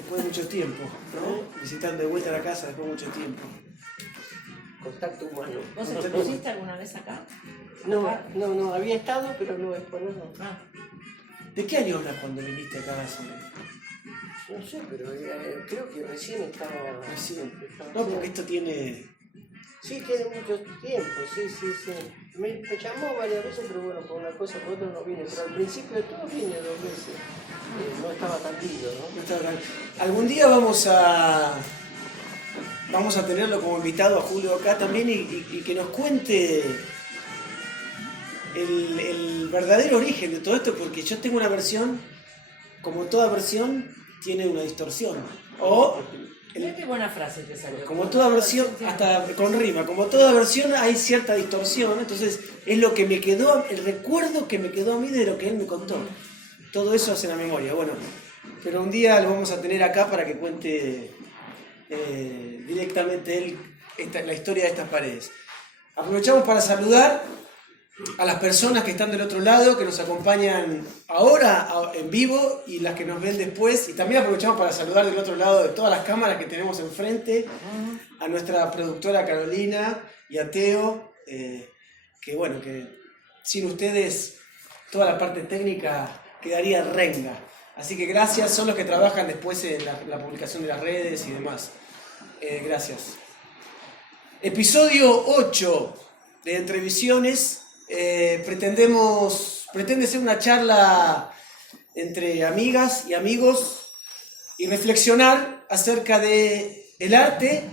después de mucho tiempo, ¿no? Visitando de vuelta a la casa después de mucho tiempo. Contacto humano. ¿Vos expusiste alguna vez acá? No, había estado, pero no exponer no. ¿De qué año hablas cuando viniste acá a No sé, pero creo que recién estaba... Recién. No, porque esto tiene... Sí, tiene mucho tiempo, sí. Me llamó varias veces, pero bueno, por una cosa por otra no vine. Pero al principio de todo vine 2 veces. No estaba tan lindo, ¿no? No estaba tan... Algún día vamos a tenerlo como invitado a Julio acá también y que nos cuente el verdadero origen de todo esto, porque yo tengo una versión, como toda versión, tiene una distorsión. O... Qué buena frase te salió. Como toda versión, hasta con rima, como toda versión hay cierta distorsión, entonces es lo que me quedó, el recuerdo que me quedó a mí de lo que él me contó. Todo eso hace la memoria, bueno, pero un día lo vamos a tener acá para que cuente directamente él la historia de estas paredes. Aprovechamos para saludar a las personas que están del otro lado, que nos acompañan ahora en vivo y las que nos ven después. Y también aprovechamos para saludar del otro lado de todas las cámaras que tenemos enfrente, a nuestra productora Carolina y a Teo, que bueno, que sin ustedes toda la parte técnica quedaría renga. Así que gracias, son los que trabajan después en la publicación de las redes y demás. Gracias. Episodio 8 de Entrevisiones. Pretende ser una charla entre amigas y amigos y reflexionar acerca de el arte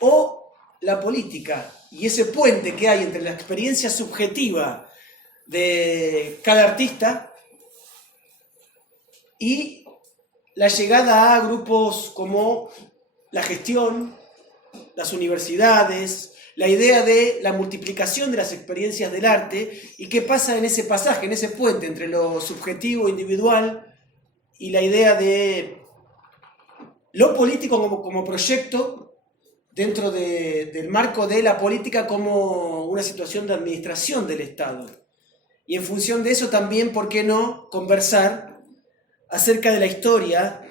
o la política y ese puente que hay entre la experiencia subjetiva de cada artista y la llegada a grupos como la gestión, las universidades, la idea de la multiplicación de las experiencias del arte y qué pasa en ese pasaje, en ese puente entre lo subjetivo, individual y la idea de lo político como proyecto dentro del marco de la política como una situación de administración del Estado. Y en función de eso también, ¿por qué no conversar acerca de la historia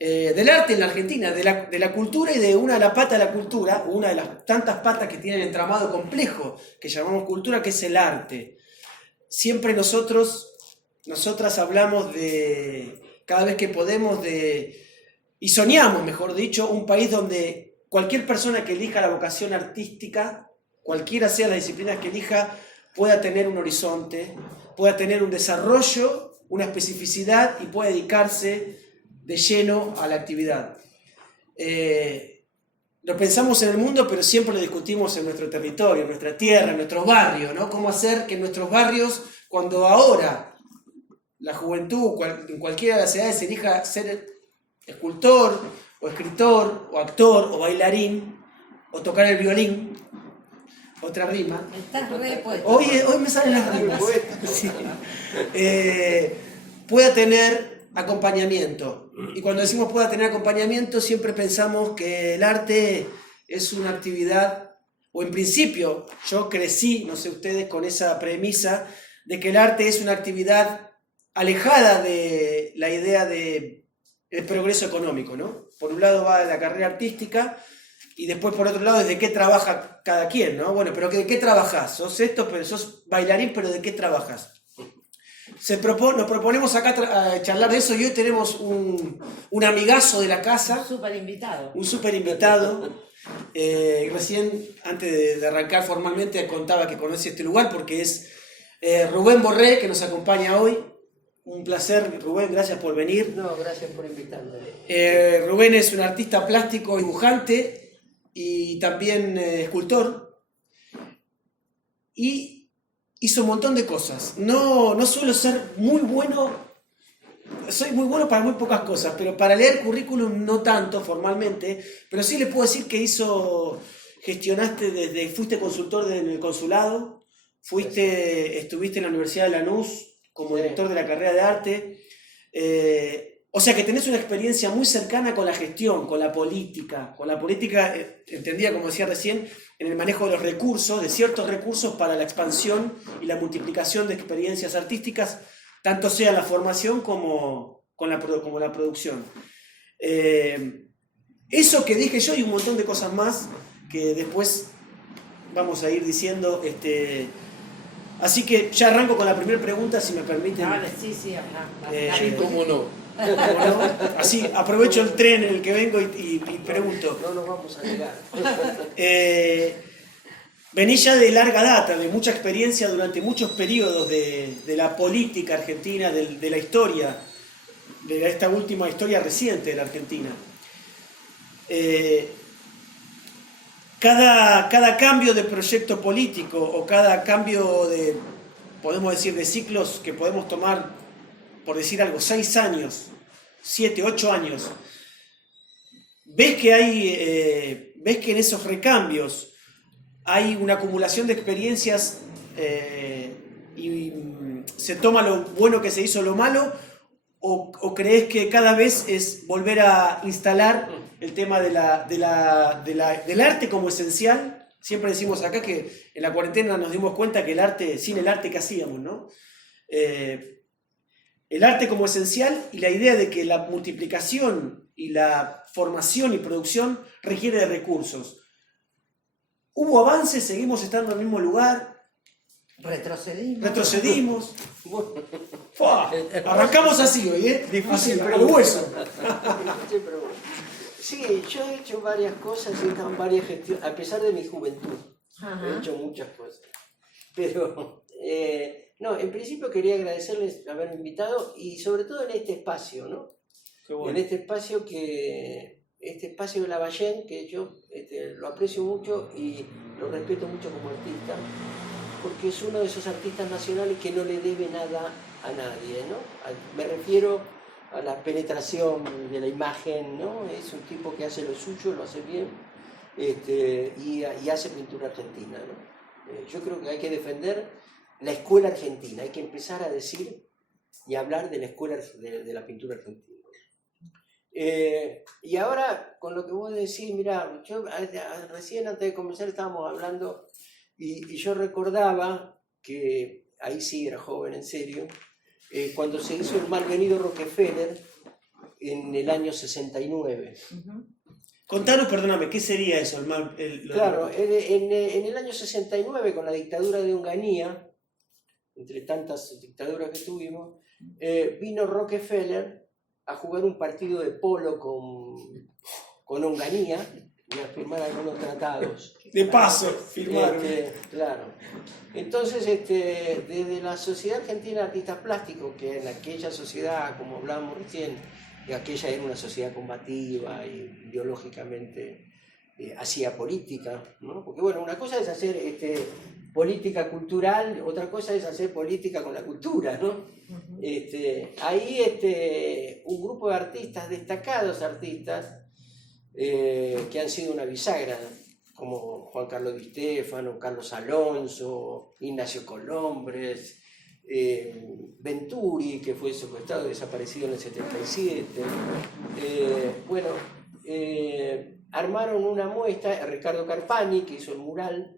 del arte en la Argentina, de la cultura y de una de las patas de la cultura, una de las tantas patas que tiene el entramado complejo que llamamos cultura, que es el arte. Siempre nosotras hablamos cada vez que podemos y soñamos, mejor dicho, un país donde cualquier persona que elija la vocación artística, cualquiera sea la disciplina que elija, pueda tener un horizonte, pueda tener un desarrollo, una especificidad y pueda dedicarse de lleno a la actividad. Lo pensamos en el mundo, pero siempre lo discutimos en nuestro territorio, en nuestra tierra, en nuestros barrios, ¿no? Cómo hacer que en nuestros barrios, cuando ahora la juventud, en cualquiera de las edades, elija ser escultor, o escritor, o actor, o bailarín, o tocar el violín, otra rima. Estás re puesto. Hoy me salen las rimas. Sí. Pueda tener acompañamiento. Y cuando decimos pueda tener acompañamiento, siempre pensamos que el arte es una actividad, o en principio yo crecí, no sé ustedes, con esa premisa de que el arte es una actividad alejada de la idea del progreso económico, ¿no? Por un lado va la carrera artística y después por otro lado es de qué trabaja cada quien, ¿no? Bueno, pero ¿de qué trabajás? Sos esto, pero sos bailarín, pero ¿de qué trabajas? Nos proponemos acá charlar de eso y hoy tenemos un amigazo de la casa. Un súper invitado. Recién, antes de arrancar formalmente, contaba que conoce este lugar porque es Rubén Borré, que nos acompaña hoy. Un placer, Rubén, gracias por venir. No, gracias por invitarme. Rubén es un artista plástico, dibujante y también escultor. Y hizo un montón de cosas. No suelo ser muy bueno, soy muy bueno para muy pocas cosas, pero para leer currículum no tanto formalmente, pero sí le puedo decir que gestionaste fuiste consultor del consulado, estuviste en la Universidad de Lanús como director de la carrera de arte, o sea que tenés una experiencia muy cercana con la gestión, con la política entendida, como decía recién, en el manejo de los recursos, de ciertos recursos para la expansión y la multiplicación de experiencias artísticas, tanto sea la formación como como la producción. Eso que dije yo y un montón de cosas más que después vamos a ir diciendo. Así que ya arranco con la primera pregunta, si me permiten. Vale, sí, habla. Sí, ¿Cómo no? Bueno, así aprovecho el tren en el que vengo y pregunto. No nos vamos a negar. Venís ya de larga data, de mucha experiencia durante muchos periodos de la política argentina, de la historia, de esta última historia reciente de la Argentina. Cada cambio de proyecto político o cada cambio de, podemos decir, de ciclos que podemos tomar, por decir algo, 6 años, 7, 8 años, ves que en esos recambios hay una acumulación de experiencias y se toma lo bueno que se hizo, lo malo, o crees que cada vez es volver a instalar el tema del arte como esencial? Siempre decimos acá que en la cuarentena nos dimos cuenta que el arte, sin el arte que hacíamos, ¿no? El arte como esencial y la idea de que la multiplicación y la formación y producción requiere de recursos. ¿Hubo avances? ¿Seguimos estando en el mismo lugar? ¿Retrocedimos? ¡Fua! Arrancamos así hoy, ¿eh? Así, al hueso. Sí, yo he hecho varias cosas, he estado en varias gestiones, a pesar de mi juventud. Ajá. He hecho muchas cosas. Pero, no, en principio quería agradecerles haberme invitado y sobre todo en este espacio, ¿no? Qué bueno. En este espacio de Lavallén, que yo lo aprecio mucho y lo respeto mucho como artista, porque es uno de esos artistas nacionales que no le debe nada a nadie, ¿no? Me refiero a la penetración de la imagen, ¿no? Es un tipo que hace lo suyo, lo hace bien, y hace pintura argentina, ¿no? Yo creo que hay que defender la escuela argentina, hay que empezar a decir y hablar de la escuela de la pintura argentina. Y ahora, con lo que vos decís, mirá, yo recién antes de comenzar estábamos hablando y yo recordaba que, ahí sí era joven en serio, cuando se hizo el Malvenido Rockefeller en el año 69. Uh-huh. Contanos, perdóname, ¿qué sería eso? Claro, en el año 69, con la dictadura de Onganía, entre tantas dictaduras que tuvimos, vino Rockefeller a jugar un partido de polo con Onganía y a firmar algunos tratados. De paso, firmaron. Claro. Entonces, desde la Sociedad Argentina de Artistas Plásticos, que en aquella sociedad, como hablábamos recién, que aquella era una sociedad combativa y ideológicamente hacía política, ¿no? Porque bueno, una cosa es hacer política cultural, otra cosa es hacer política con la cultura, ¿no? Uh-huh. Ahí un grupo de artistas, destacados artistas, que han sido una bisagra, como Juan Carlos Di Stéfano, Carlos Alonso, Ignacio Colombres, Venturi, que fue secuestrado y desaparecido en el 77. Armaron una muestra, Ricardo Carpani, que hizo el mural,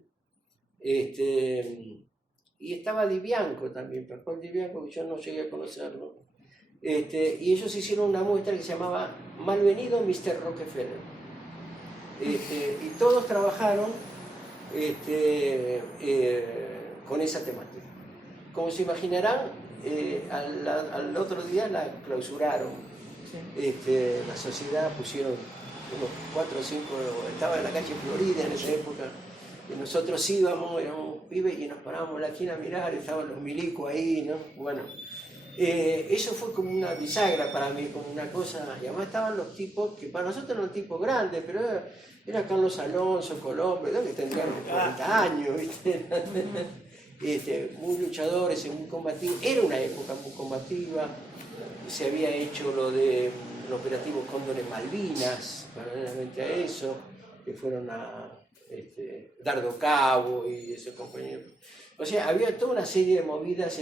y estaba Di Bianco también, Pascual Di Bianco, que yo no llegué a conocerlo. Y ellos hicieron una muestra que se llamaba Malvenido Mr. Rockefeller. Y todos trabajaron con esa temática. Como se imaginarán, al otro día la clausuraron. Sí. La sociedad pusieron unos 4 o 5, estaba en la calle Florida en esa época, y nosotros íbamos, éramos pibes y nos parábamos en la esquina a mirar, estaban los milicos ahí, ¿no? Bueno, eso fue como una bisagra para mí, como una cosa, y además estaban los tipos, que para nosotros eran tipos grandes, pero era Carlos Alonso, Colombia, que tendrían 40 años, ¿viste? Muy luchadores, muy combativos, era una época muy combativa, se había hecho lo de los operativos Cóndores Malvinas, paralelamente a eso, que fueron a Dardo Cabo y esos compañeros. O sea, había toda una serie de movidas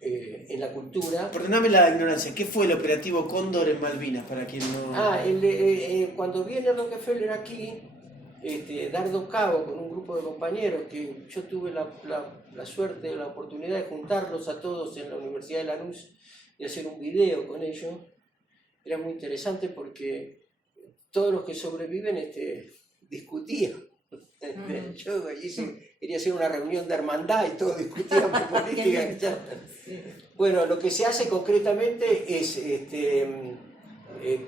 en la cultura. Perdóname la ignorancia, ¿qué fue el operativo Cóndor en Malvinas, para quien no...? Cuando viene Rockefeller aquí, Dardo Cabo, con un grupo de compañeros, que yo tuve la suerte, la oportunidad de juntarlos a todos en la Universidad de Lanús, y hacer un video con ellos. Era muy interesante porque todos los que sobreviven discutían. Yo quería hacer una reunión de hermandad y todos discutían por política. Bueno, lo que se hace concretamente es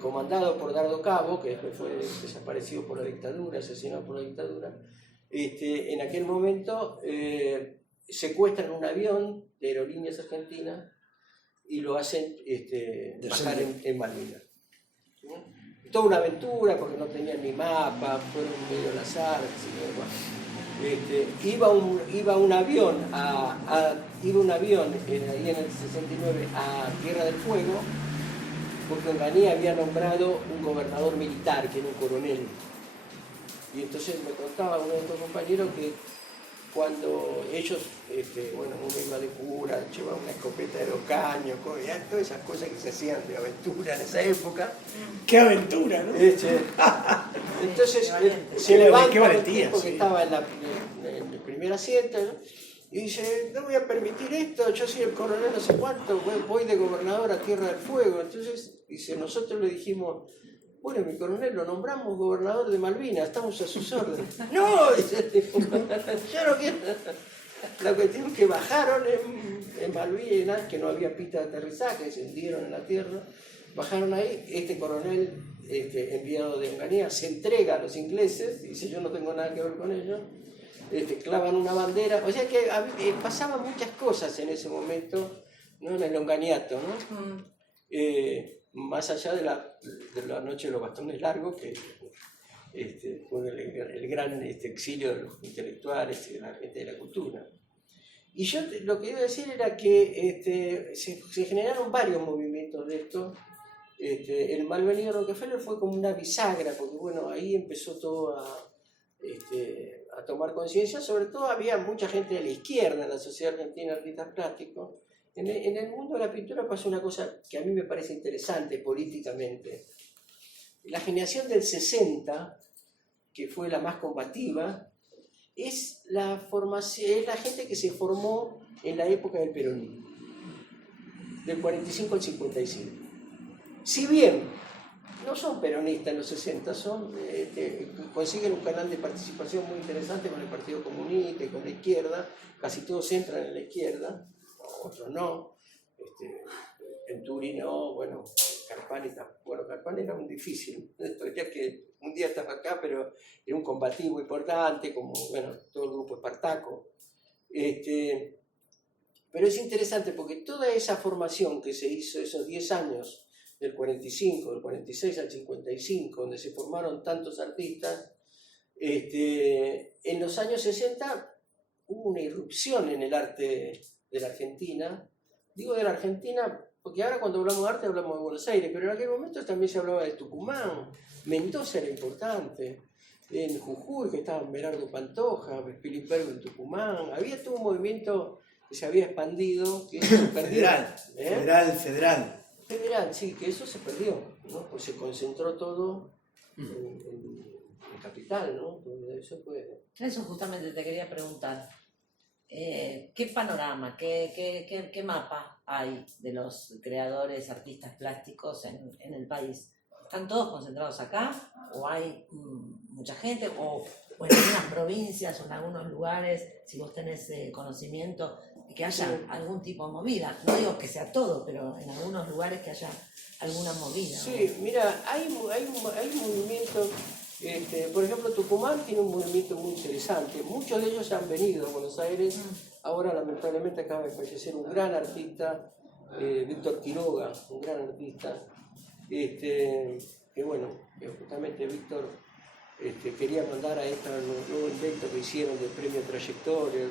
comandado por Dardo Cabo, que después fue desaparecido por la dictadura, asesinado por la dictadura. En aquel momento secuestran un avión de Aerolíneas Argentinas y lo hacen bajar en Malvinas. Toda una aventura porque no tenían ni mapa, fueron medio al azar. Iba un avión ahí en el 69 a Tierra del Fuego porque Onganía había nombrado un gobernador militar, que era un coronel. Y entonces me contaba uno de estos compañeros que cuando ellos, uno iba de cura, llevaba una escopeta de 2 caños, todas esas cosas que se hacían de aventura en esa época. ¡Qué aventura!, ¿no? Entonces se levanta el tipo que estaba en el primer asiento, ¿no? Y dice, no voy a permitir esto, yo soy el coronel no sé cuánto, voy de gobernador a Tierra del Fuego. Entonces, dice, nosotros le dijimos, bueno, mi coronel, lo nombramos gobernador de Malvinas, estamos a sus órdenes. No, dice, yo no quiero. La cuestión es que bajaron en Malvinas, que no había pista de aterrizaje, se hundieron en la tierra, bajaron ahí, este coronel enviado de Onganía se entrega a los ingleses, dice, yo no tengo nada que ver con ellos, clavan una bandera, o sea que pasaban muchas cosas en ese momento, ¿no? En el onganiato, ¿no? Más allá de la noche de los bastones largos, que fue el gran exilio de los intelectuales y de la gente de la cultura. Y yo lo que iba a decir era que se generaron varios movimientos de esto. El Malvenido Rockefeller fue como una bisagra, porque bueno, ahí empezó todo a tomar conciencia. Sobre todo había mucha gente de la izquierda en la Sociedad Argentina de Artistas Plásticos. En el mundo de la pintura pasó una cosa que a mí me parece interesante políticamente. La generación del 60, que fue la más combativa, es la gente que se formó en la época del peronismo, del 45 al 55. Si bien no son peronistas en los 60, consiguen un canal de participación muy interesante con el Partido Comunista y con la izquierda, casi todos entran en la izquierda, otros no, Venturi no, bueno, Carpani era un difícil, que un día estaba acá, pero era un combativo importante, como bueno, todo el grupo Espartaco. Pero es interesante porque toda esa formación que se hizo esos 10 años, del 45, del 46 al 55, donde se formaron tantos artistas, en los años 60 hubo una irrupción en el arte de la Argentina. Digo de la Argentina porque ahora cuando hablamos de arte hablamos de Buenos Aires, pero en aquel momento también se hablaba de Tucumán, Mendoza era importante, en Jujuy, que estaban Berardo Pantoja, Pilimbergo en Tucumán, había todo un movimiento que se había expandido, que se perdió. Federal, sí, que eso se perdió, ¿no? Pues se concentró todo en Capital, ¿no? Eso justamente te quería preguntar. ¿Qué panorama, qué mapa hay de los creadores, artistas plásticos en el país? ¿Están todos concentrados acá? ¿O hay mucha gente? ¿O en algunas provincias o en algunos lugares, si vos tenés conocimiento, que haya algún tipo de movida? No digo que sea todo, pero en algunos lugares que haya alguna movida. Sí, ¿no? Mira, hay movimientos. Por ejemplo, Tucumán tiene un movimiento muy interesante. Muchos de ellos han venido a Buenos Aires. Ahora, lamentablemente, acaba de fallecer un gran artista, Víctor Quiroga, un gran artista. Que bueno, justamente Víctor quería mandar a este nuevo invento que hicieron del premio Trayectoria,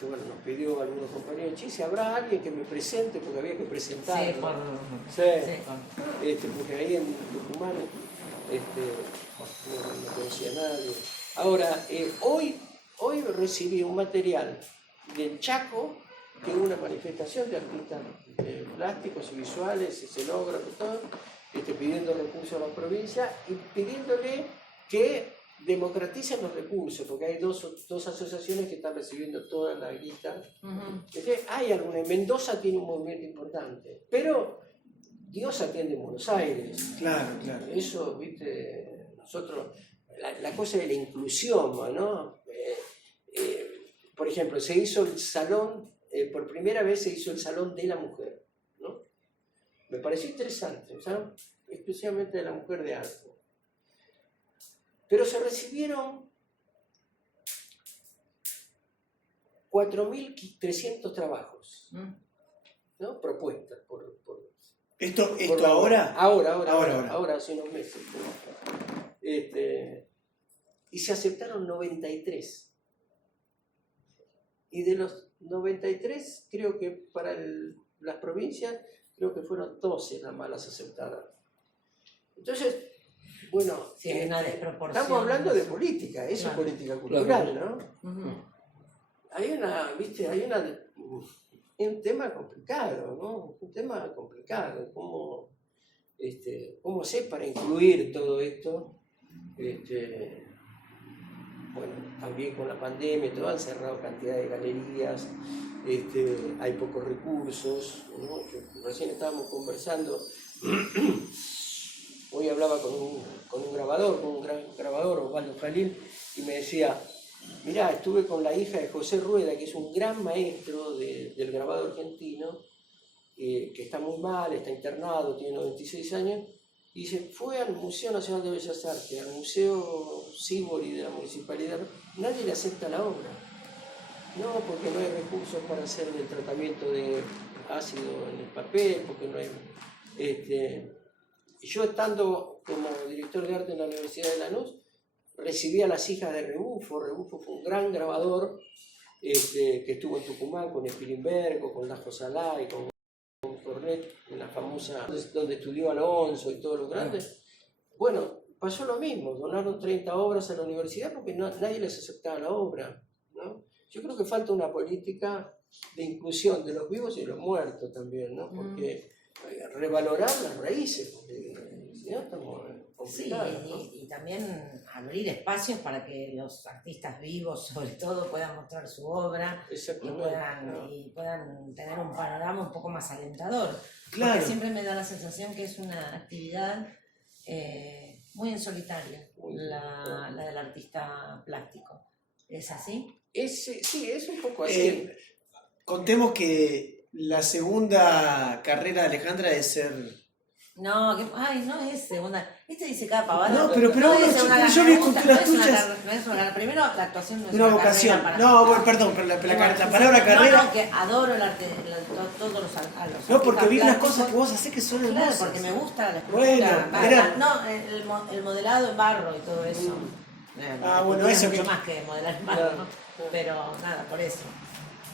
bueno, nos pidió a algunos compañeros, si habrá alguien que me presente, porque había que presentarlo. Porque ahí en Tucumán no conocía a nadie. Ahora, hoy recibí un material del Chaco, que es una manifestación de artistas plásticos y visuales, escenógrafos, todo, pidiendo recursos a la provincia y pidiéndole que democraticen los recursos, porque hay dos asociaciones que están recibiendo toda la guita. Hay alguna, en Mendoza tiene un movimiento importante, pero Dios atiende en Buenos Aires. Claro, claro. Eso, viste, nosotros, la cosa de la inclusión, ¿no? Por ejemplo, se hizo el salón, por primera vez se hizo el salón de la mujer, ¿no? Me pareció interesante, ¿sabes? Especialmente de la mujer de arte. Pero se recibieron 4.300 trabajos, ¿no? Propuestas ¿Esto por ahora? Ahora, hace unos meses. Y se aceptaron 93. Y de los 93, creo que para las provincias, creo que fueron 12 las malas aceptadas. Entonces, bueno, sí, hay una desproporción. Estamos hablando de política, eso es política cultural, ¿no? Hay un tema complicado, ¿no? Un tema complicado, ¿cómo hacer para incluir todo esto? Bueno, también con la pandemia, todo han cerrado cantidad de galerías, hay pocos recursos, ¿no? Recién estábamos conversando, hoy hablaba con un gran grabador, Osvaldo Jalil, y me decía, mirá, estuve con la hija de José Rueda, que es un gran maestro del grabado argentino, que está muy mal, está internado, tiene 96 años, y dice, fue al Museo Nacional de Bellas Artes, al Museo Sívori de la Municipalidad, nadie le acepta la obra. No, porque no hay recursos para hacer el tratamiento de ácido en el papel, porque no hay... Yo estando como director de arte en la Universidad de Lanús, recibí a las hijas de Rebufo. Rebufo fue un gran grabador que estuvo en Tucumán con Spilimbergo, con Lajo Salá y con Cornet, en la famosa, donde estudió Alonso y todos los grandes. Bueno, pasó lo mismo, donaron 30 obras a la universidad porque nadie les aceptaba la obra, ¿no? Yo creo que falta una política de inclusión de los vivos y de los muertos también, ¿no? Porque revalorar las raíces, porque si no estamos complicados, sí, ¿no? y también abrir espacios para que los artistas vivos, sobre todo, puedan mostrar su obra y puedan tener un panorama un poco más alentador. Claro. Porque siempre me da la sensación que es una actividad muy en solitario, la del artista plástico. ¿Es así? Sí, es un poco así. Contemos que la segunda carrera de Alejandra es ser... No, no es segunda. Dice cada pavada. No, pero yo vi esculturas tuyas. No es una, primero, la actuación no es una vocación. Para Perdón, pero la palabra carrera. No, que adoro el arte, todos los no, porque vi unas cosas que vos hacés que son hermosas. Claro, porque me gusta la escultura. Bueno, el modelado en barro y todo eso. Bueno, eso mucho más que modelar en barro, ¿no? Pero nada, por eso.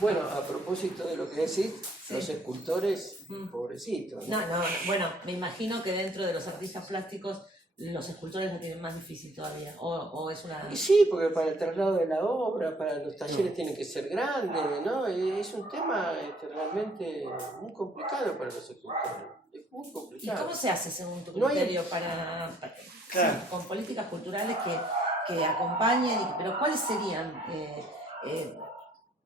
Bueno, a propósito de lo que decís, los escultores, pobrecitos, ¿no? Bueno, me imagino que dentro de los artistas plásticos los escultores lo tienen más difícil todavía, o es una... Y sí, porque para el traslado de la obra, para los talleres tienen que ser grandes, ¿no? Es un tema realmente muy complicado para los escultores, es muy complicado. ¿Y cómo se hace según tu criterio claro, con políticas culturales que acompañen, pero cuáles serían...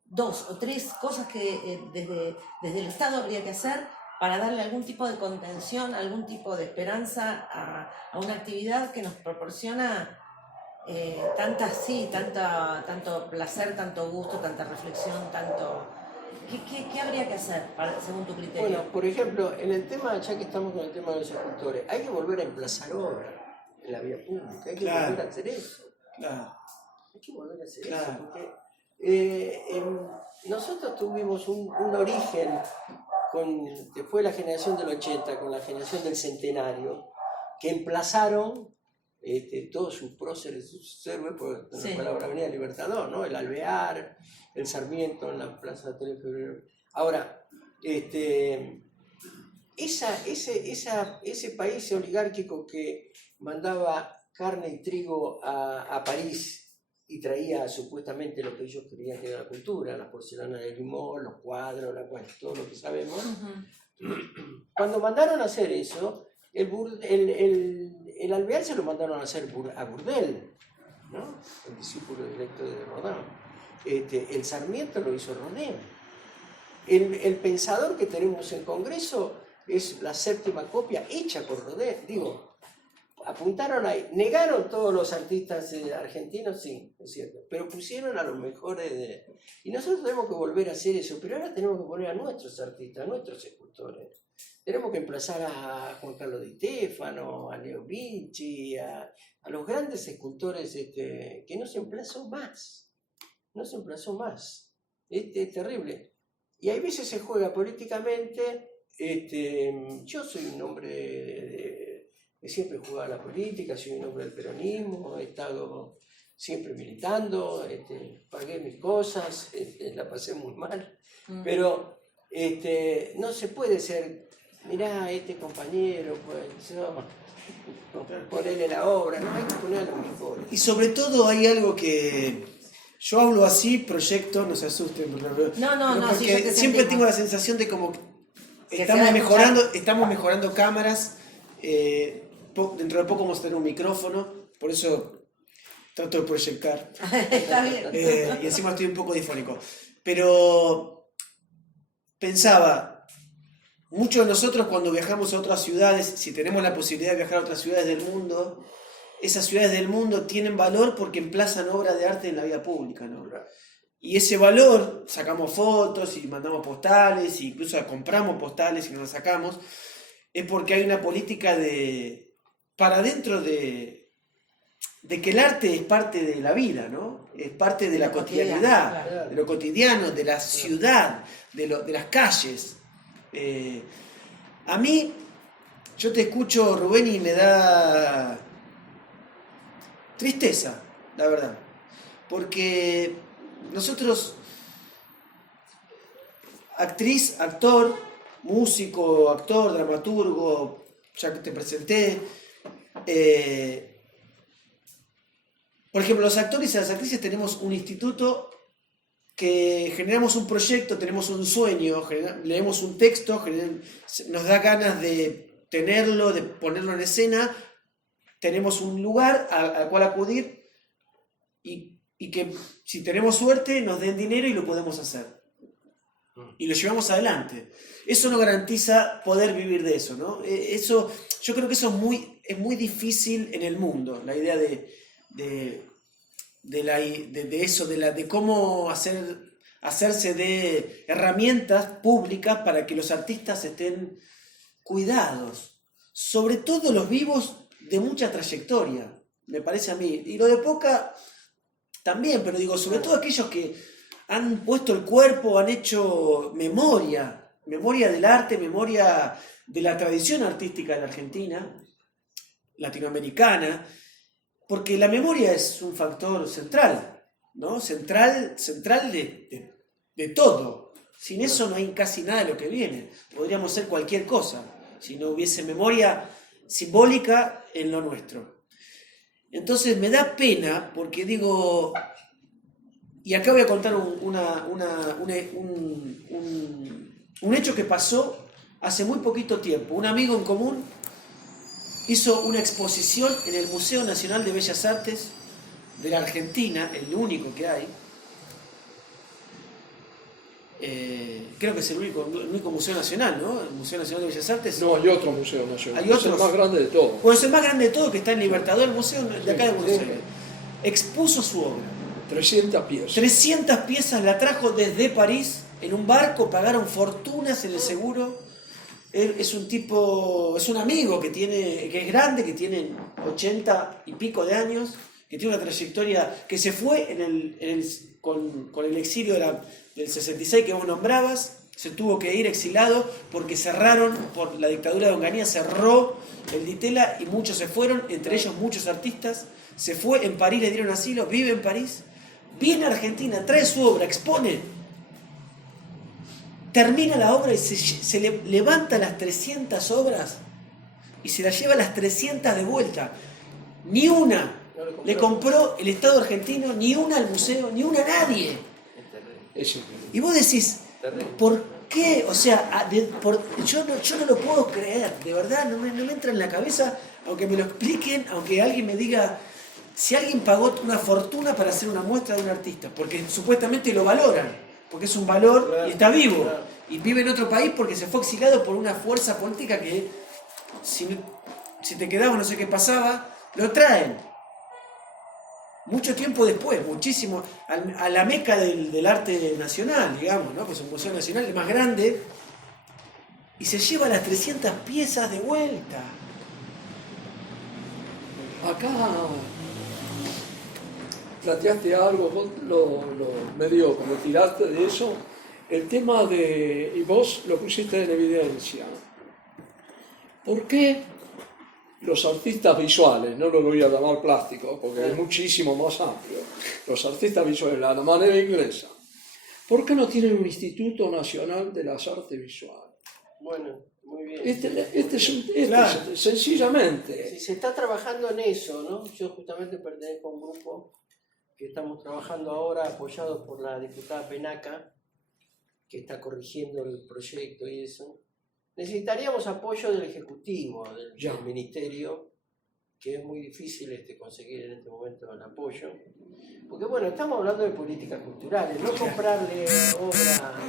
2 o 3 cosas que desde el Estado habría que hacer para darle algún tipo de contención, algún tipo de esperanza a una actividad que nos proporciona tanto placer, tanto gusto, tanta reflexión, tanto... ¿Qué habría que hacer según tu criterio? Bueno, por ejemplo, en el tema, ya que estamos con el tema de los escultores, hay que volver a emplazar obra en la vía pública, hay que volver a hacer eso. Claro. Hay que volver a hacer eso, porque... nosotros tuvimos un origen después de la generación del 80, con la generación del centenario, que emplazaron todos sus próceres, sus héroes, por la palabra Avenida Libertador, ¿no? El Alvear, el Sarmiento en la Plaza de 3 de Febrero. Ahora, ese país oligárquico que mandaba carne y trigo a París y traía supuestamente lo que ellos creían que era la cultura, la porcelana de Limón, los cuadros, todo lo que sabemos. Cuando mandaron a hacer eso, el Alvear se lo mandaron a hacer a Burdel. ¿no? El discípulo directo de Rodin. El Sarmiento lo hizo Rodin. El pensador que tenemos en Congreso es la séptima copia hecha por Rodin. Digo, apuntaron ahí, negaron todos los artistas argentinos, sí, es cierto, pero pusieron a los mejores Y nosotros tenemos que volver a hacer eso, pero ahora tenemos que poner a nuestros artistas, a nuestros escultores. Tenemos que emplazar a Juan Carlos Di Stefano, a Leo Vinci, a los grandes escultores que no se emplazó más. No se emplazó más. Es terrible. Y hay veces se juega políticamente. Yo soy un hombre que siempre jugaba a la política, soy un hombre del peronismo, he estado siempre militando, pagué mis cosas, la pasé muy mal, pero no se puede ser, mirá, compañero, pues, ponerle la obra, no hay que poner a los mejores. Y sobre todo hay algo que... Yo hablo así, proyecto, no se asusten, No, porque sí, yo te siempre sentimos. tengo la sensación de como que Que estamos mejorando cámaras, dentro de poco vamos a tener un micrófono, por eso trato de proyectar. Está bien. Y encima estoy un poco difónico. Pero pensaba, muchos de nosotros cuando viajamos a otras ciudades, si tenemos la posibilidad de viajar a otras ciudades del mundo, esas ciudades del mundo tienen valor porque emplazan obras de arte en la vida pública, ¿no? Y ese valor, sacamos fotos y mandamos postales, e incluso compramos postales y nos las sacamos, es porque hay una política para dentro de que el arte es parte de la vida, ¿no? Es parte de la cotidianidad, claro. de lo cotidiano, de la ciudad, de las calles. A mí, yo te escucho, Rubén, y me da tristeza, la verdad, porque nosotros, actriz, actor, músico, actor, dramaturgo, ya que te presenté, por ejemplo, los actores y las actrices tenemos un instituto que generamos un proyecto, tenemos un sueño, leemos un texto, nos da ganas de tenerlo, de ponerlo en escena, tenemos un lugar al cual acudir y que si tenemos suerte nos den dinero y lo podemos hacer. Y lo llevamos adelante. Eso no garantiza poder vivir de eso, ¿no? Yo creo que eso es muy difícil en el mundo, la idea de eso, de cómo hacerse de herramientas públicas para que los artistas estén cuidados. Sobre todo los vivos de mucha trayectoria, me parece a mí. Y lo de poca también, pero digo, sobre todo aquellos que han puesto el cuerpo, han hecho memoria del arte, memoria de la tradición artística de la Argentina, latinoamericana, porque la memoria es un factor central, ¿no? Central de todo. Sin eso no hay casi nada de lo que viene. Podríamos ser cualquier cosa si no hubiese memoria simbólica en lo nuestro. Entonces me da pena porque digo, y acá voy a contar un hecho que pasó hace muy poquito tiempo. Un amigo en común hizo una exposición en el Museo Nacional de Bellas Artes de la Argentina, el único que hay. Creo que es el único museo nacional, ¿no? El Museo Nacional de Bellas Artes. No, hay otro museo nacional. Hay Es el más grande de todos. Pues el más grande de todo, que está en Libertador, el museo de acá de Buenos Aires. Expuso su obra. 300 piezas. 300 piezas la trajo desde París en un barco, pagaron fortunas en el seguro. Él es un tipo, es un amigo que es grande, que tiene 80 y pico de años, que tiene una trayectoria, que se fue con el exilio del 66 que vos nombrabas, se tuvo que ir exilado porque cerraron, por la dictadura de Onganía, cerró el Ditela y muchos se fueron, entre ellos muchos artistas. Se fue, en París le dieron asilo, vive en París, viene a Argentina, trae su obra, expone, termina la obra y se levanta las 300 obras y se las lleva las 300 de vuelta. Ni una le compró el Estado argentino, ni una al museo, ni una a nadie. Y vos decís, ¿por qué? O sea, yo no lo puedo creer, de verdad, no me entra en la cabeza, aunque me lo expliquen, aunque alguien me diga, si alguien pagó una fortuna para hacer una muestra de un artista, porque supuestamente lo valoran, porque es un valor y está vivo, y vive en otro país porque se fue exiliado por una fuerza política que si te quedabas no sé qué pasaba, lo traen. Mucho tiempo después, muchísimo, a la meca del arte nacional, digamos, ¿no? Pues un museo nacional, el más grande, y se lleva las 300 piezas de vuelta. Acá planteaste algo, vos medio como tiraste de eso, el tema de, y vos lo pusiste en evidencia. ¿Por qué los artistas visuales, no lo voy a llamar plástico porque es muchísimo más amplio, los artistas visuales, la manera inglesa, ¿por qué no tienen un Instituto Nacional de las Artes Visuales? Bueno, muy bien. Claro. Sencillamente. Si se está trabajando en eso, ¿no? Yo justamente pertenezco a un grupo que estamos trabajando ahora, apoyados por la diputada Penaca, que está corrigiendo el proyecto y eso. Necesitaríamos apoyo del Ejecutivo, del Ministerio, que es muy difícil conseguir en este momento el apoyo. Porque bueno, estamos hablando de políticas culturales, no comprarle obra,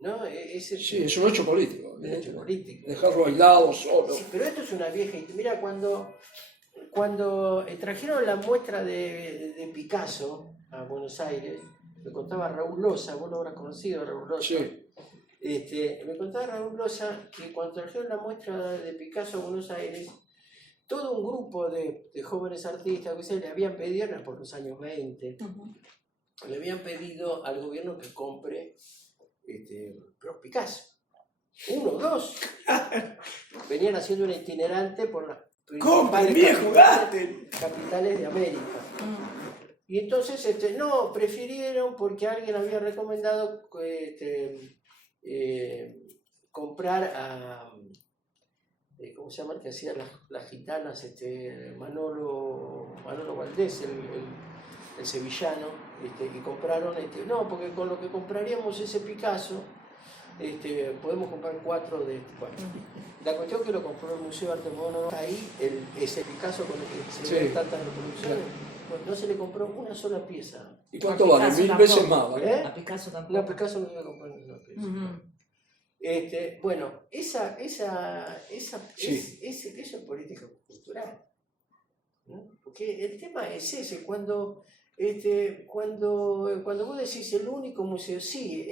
¿no? Sí, es un hecho político. Un hecho político. Dejarlo aislado, solo. Sí, pero esto es una vieja... Mira, cuando trajeron la muestra de Picasso a Buenos Aires, me contaba Raúl Loza, vos lo habrás conocido, Raúl Loza. Sí. Me contaba Raúl Loza que cuando trajeron la muestra de Picasso a Buenos Aires, todo un grupo de jóvenes artistas que le habían pedido, era por los años 20, le habían pedido al gobierno que compre pero Picasso. 1, 2. Venían haciendo una itinerante por las principales capitales de América. Y entonces, no, prefirieron porque alguien había recomendado comprar a, ¿cómo se llama el que hacía las gitanas? Manolo Valdés, el sevillano, y compraron, no, porque con lo que compraríamos ese Picasso, podemos comprar 4 de este. Bueno, la cuestión es que lo compró el Museo de Arte Moderno, ahí ese Picasso con el que se ven tantas reproducciones. No se le compró una sola pieza. ¿Y cuánto vale? 1000 veces más, ¿vale? A Picasso tampoco. No, Picasso no iba a comprar una pieza. Bueno, esa eso es política cultural, ¿no? Porque el tema es ese, cuando vos decís el único museo, sí,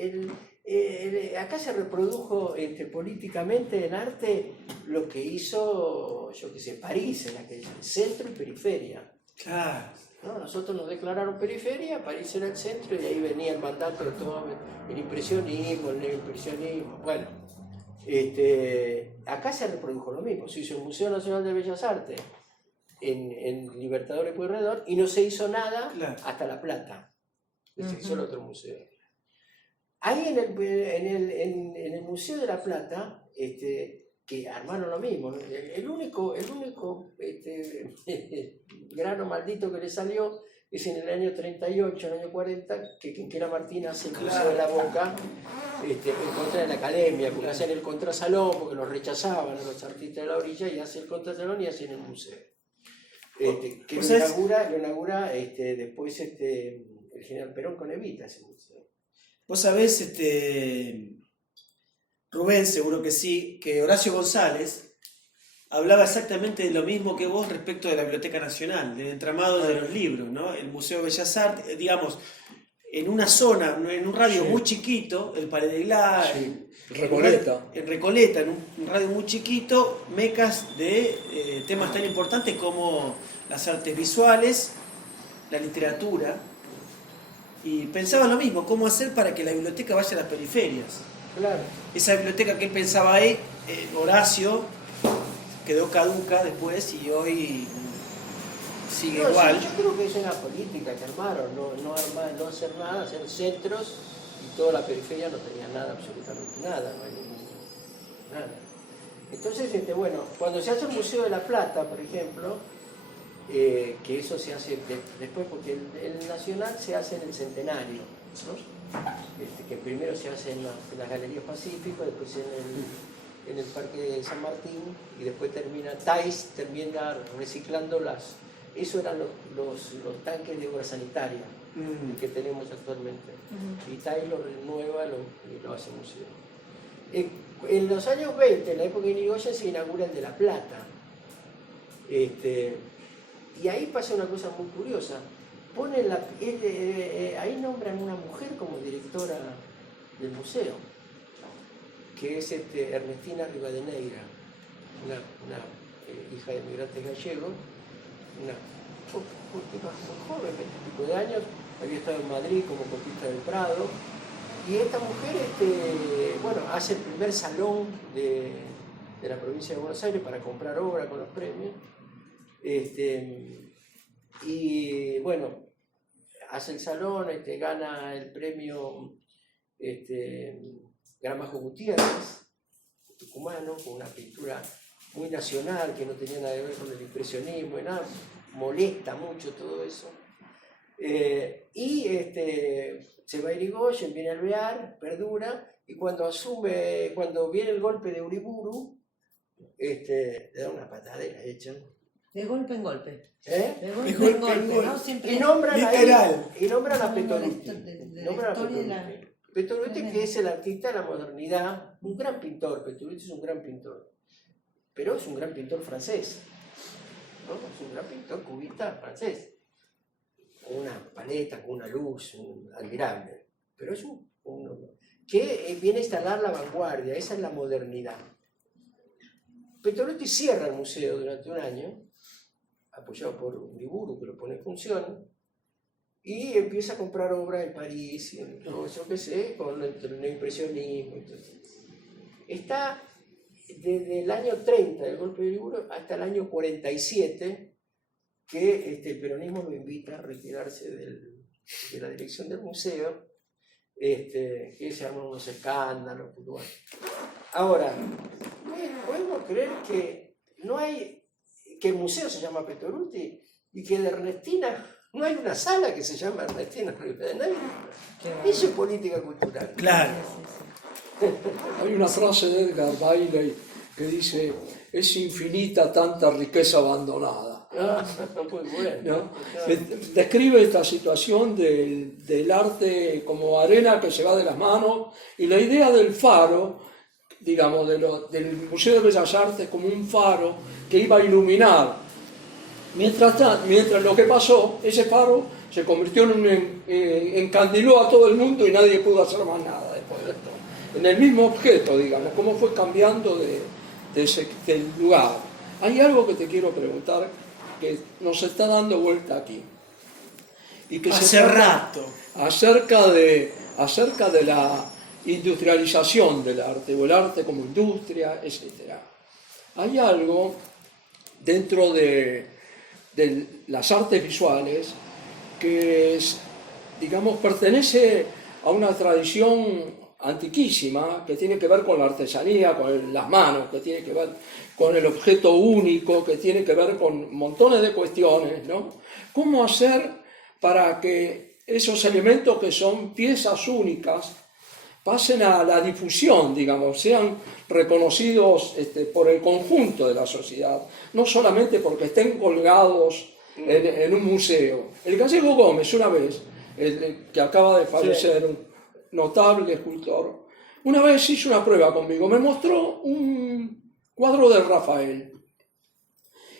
acá se reprodujo políticamente en arte lo que hizo, yo qué sé, París, en aquel centro y periferia. Claro. ¿No? Nosotros nos declararon periferia, París era el centro y ahí venía el mandato de todo el impresionismo, el neoimpresionismo. Bueno, acá se reprodujo lo mismo. Se hizo el Museo Nacional de Bellas Artes en Libertador y Pueyrredón y no se hizo nada hasta La Plata. Se hizo el otro museo. Ahí en el Museo de La Plata, que armaron lo mismo, el único grano maldito que le salió es en el año 38, en el año 40, que Quinquela Martín hace el Museo de la Boca en contra de la academia, porque hacían el contrasalón, porque lo rechazaban a los artistas de la orilla, y hace el contrasalón y hacen el museo. Que lo inaugura después el general Perón con Evita, ese museo. Vos sabés, Rubén, seguro que sí, que Horacio González hablaba exactamente de lo mismo que vos respecto de la Biblioteca Nacional, del entramado de los libros, ¿no? El Museo de Bellas Artes, digamos, en una zona, en un radio muy chiquito, el Palais de Glace, en Recoleta, en un radio muy chiquito, mecas de temas tan importantes como las artes visuales, la literatura, y pensaba lo mismo, cómo hacer para que la biblioteca vaya a las periferias. Claro. Esa biblioteca que él pensaba ahí, Horacio, quedó caduca después y hoy sigue igual. Sí, yo creo que es una política que armaron, no hacer nada, hacer centros, y toda la periferia no tenía nada, absolutamente nada, no hay nada. Entonces, bueno, cuando se hace el Museo de la Plata, por ejemplo, que eso se hace después, porque el Nacional se hace en el Centenario, ¿no? Que primero se hace en las Galerías Pacífico, después en el Parque de San Martín, y después termina reciclando Eso eran los tanques de obra sanitaria que tenemos actualmente. Y TAI lo renueva y lo hace museo. En los años 20, en la época de Irigoyen, se inaugura el de La Plata. Y ahí pasa una cosa muy curiosa. Ahí nombran una mujer como directora del museo, que es Ernestina Rivadeneira, una hija de inmigrantes gallegos, una tipa muy joven, 20 y pico de años, había estado en Madrid como copista del Prado, y esta mujer hace el primer salón de la provincia de Buenos Aires para comprar obra con los premios, y bueno, hace el salón, gana el premio Gramajo Gutiérrez, tucumano, con una pintura muy nacional que no tenía nada que ver con el impresionismo y nada, molesta mucho todo eso. Se va a Irigoyen, viene a Alvear, perdura, y cuando viene el golpe de Uriburu, le da una patada y la echan. De golpe en golpe. De golpe en golpe, ¿no? Siempre y nombran literal. a Petoruti. Petoruti, que es el artista de la modernidad, un gran pintor. Petoruti es un gran pintor, pero es un gran pintor francés, ¿no? Es un gran pintor cubista francés, con una paleta, con una luz admirable, pero es que viene a instalar la vanguardia, esa es la modernidad. Petoruti cierra el museo durante un año, apoyado por Uriburu, que lo pone en función, y empieza a comprar obras en París, yo qué sé, con el impresionismo. Está desde el año 30 del golpe de Uriburu hasta el año 47 que el peronismo lo invita a retirarse de la dirección del museo, que se arman unos escándalos. Bueno. Ahora, podemos creer que el museo se llama Petoruti y que de Ernestina no hay una sala que se llama Ernestina Rivadeneira. Eso es política cultural. Claro. Hay una frase de Edgar Bailey que dice: es infinita tanta riqueza abandonada. Muy bueno. ¿No? Describe esta situación del arte como arena que se va de las manos, y la idea del faro, digamos, del Museo de Bellas Artes como un faro que iba a iluminar. Mientras lo que pasó, ese faro se convirtió encandiló a todo el mundo y nadie pudo hacer más nada después de esto. En el mismo objeto, digamos, cómo fue cambiando del lugar. Hay algo que te quiero preguntar que nos está dando vuelta aquí. Y que Hace rato. Acerca de la industrialización del arte, o el arte como industria, etc. Hay algo dentro de las artes visuales que digamos, pertenece a una tradición antiquísima que tiene que ver con la artesanía, con las manos, que tiene que ver con el objeto único, que tiene que ver con montones de cuestiones, ¿no? ¿Cómo hacer para que esos elementos que son piezas únicas pasen a la difusión, digamos, sean reconocidos por el conjunto de la sociedad, no solamente porque estén colgados en un museo? El Gallego Gómez, una vez, que acaba de fallecer, un notable escultor, una vez hizo una prueba conmigo, me mostró un cuadro de Rafael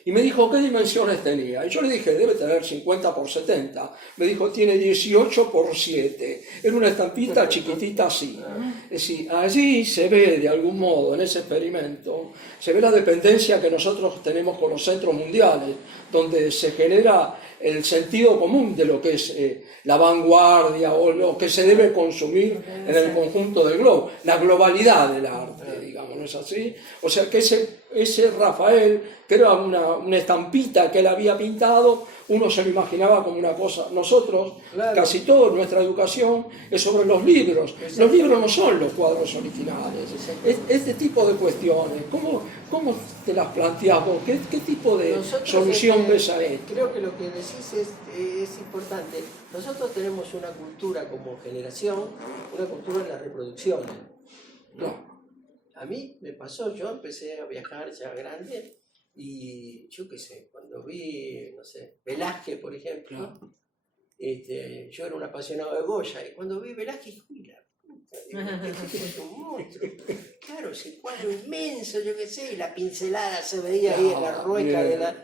y me dijo qué dimensiones tenía, y yo le dije debe tener 50 por 70, me dijo tiene 18 por 7, era una estampita chiquitita así. Es decir, allí se ve de algún modo, en ese experimento, se ve la dependencia que nosotros tenemos con los centros mundiales, donde se genera el sentido común de lo que es la vanguardia o lo que se debe consumir en el conjunto del globo, la globalidad del arte, digamos, ¿no es así? O sea que ese Rafael, que era una estampita que él había pintado, uno se lo imaginaba como una cosa. Nosotros, claro, casi toda nuestra educación es sobre los libros. Los libros no son los cuadros originales. Este tipo de cuestiones, ¿cómo te las planteas vos? ¿Qué tipo de solución ves a esto? Creo que lo que decís es importante. Nosotros tenemos una cultura como generación, una cultura de las reproducciones, ¿no? A mí me pasó, yo empecé a viajar ya grande Y yo qué sé, cuando vi, no sé, Velázquez, por ejemplo, yo era un apasionado de Goya, y cuando vi Velázquez, uy, la puta, digo, este es un monstruo. Claro, ese cuadro inmenso, yo qué sé, y la pincelada se veía ahí en la rueca de la... ¿no?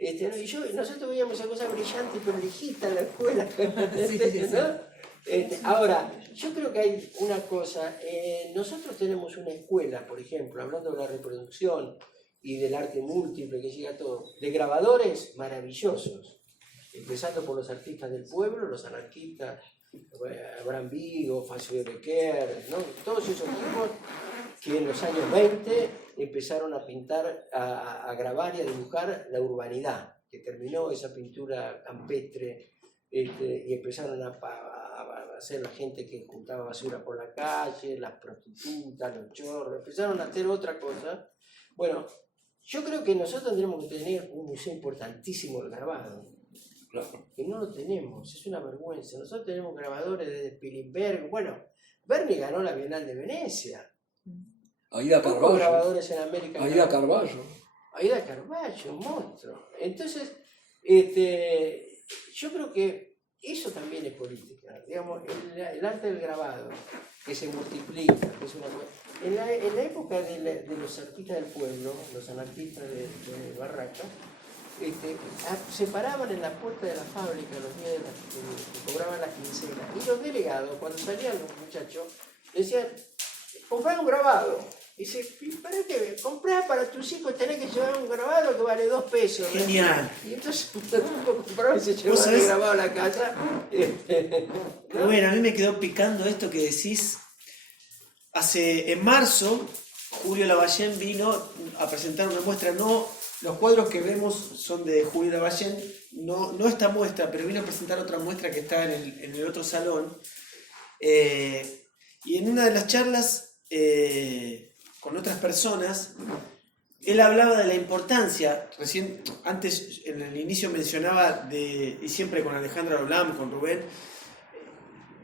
Y nosotros veíamos esa cosa brillante y prolijita en la escuela, ¿no? Ahora, yo creo que hay una cosa, nosotros tenemos una escuela, por ejemplo, hablando de la reproducción y del arte múltiple que llega a todo, de grabadores maravillosos, empezando por los artistas del pueblo, los anarquistas, Abraham Vigo, Facio de Becker, ¿no? Todos esos tipos que en los años 20 empezaron a pintar, a grabar y a dibujar la urbanidad, que terminó esa pintura campestre, y empezaron a hacer la gente que juntaba basura por la calle, las prostitutas, los chorros, empezaron a hacer otra cosa. Bueno, yo creo que nosotros tendremos que tener un museo importantísimo del grabado, que no lo tenemos, es una vergüenza. Nosotros tenemos grabadores de Spilimberg, bueno, Berni ganó la Bienal de Venecia. Aida Pocos Carballo. grabadores en América. Aida Carballo. Aida Carballo, un monstruo. Entonces, yo creo que eso también es política. Digamos, el arte del grabado, que se multiplica, que es una cosa. En la época de los artistas del pueblo, los anarquistas de Barraca, se paraban en la puerta de la fábrica los días que cobraban las quincenas. Y los delegados, cuando salían los muchachos, decían, comprá un grabado. Dice, ¿para qué? Comprá para tus hijos, tenés que llevar un grabado que vale 2 pesos. Genial. Y entonces compraron y se llevaron el grabado a la casa. ¿No? Bueno, a mí me quedó picando esto que decís. En marzo, Julio Lavallén vino a presentar una muestra. No, los cuadros que vemos son de Julio Lavallén, no esta muestra, pero vino a presentar otra muestra que está en el otro salón. Y en una de las charlas con otras personas, él hablaba de la importancia, antes en el inicio mencionaba, y siempre con Alejandra Olam, con Rubén,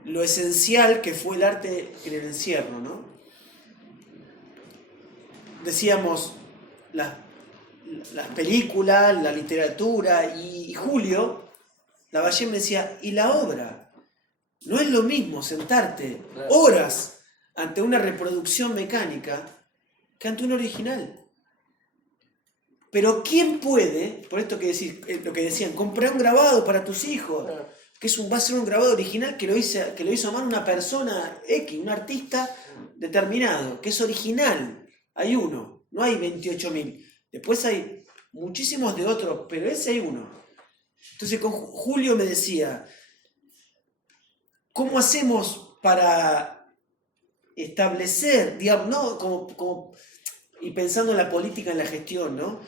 lo esencial que fue el arte en el encierro, ¿no? Decíamos, las películas, la literatura, y Julio Lavallén me decía, ¿y la obra? No es lo mismo sentarte horas ante una reproducción mecánica que ante un original. Pero ¿quién puede, por esto que decís, lo que decían, comprar un grabado para tus hijos? Que va a ser un grabado original que lo hizo a mano una persona X, un artista determinado, que es original. Hay uno, no hay 28.000. Después hay muchísimos de otros, pero ese hay uno. Entonces con Julio me decía, ¿cómo hacemos para establecer, digamos, ¿no? Y pensando en la política, en la gestión, ¿no?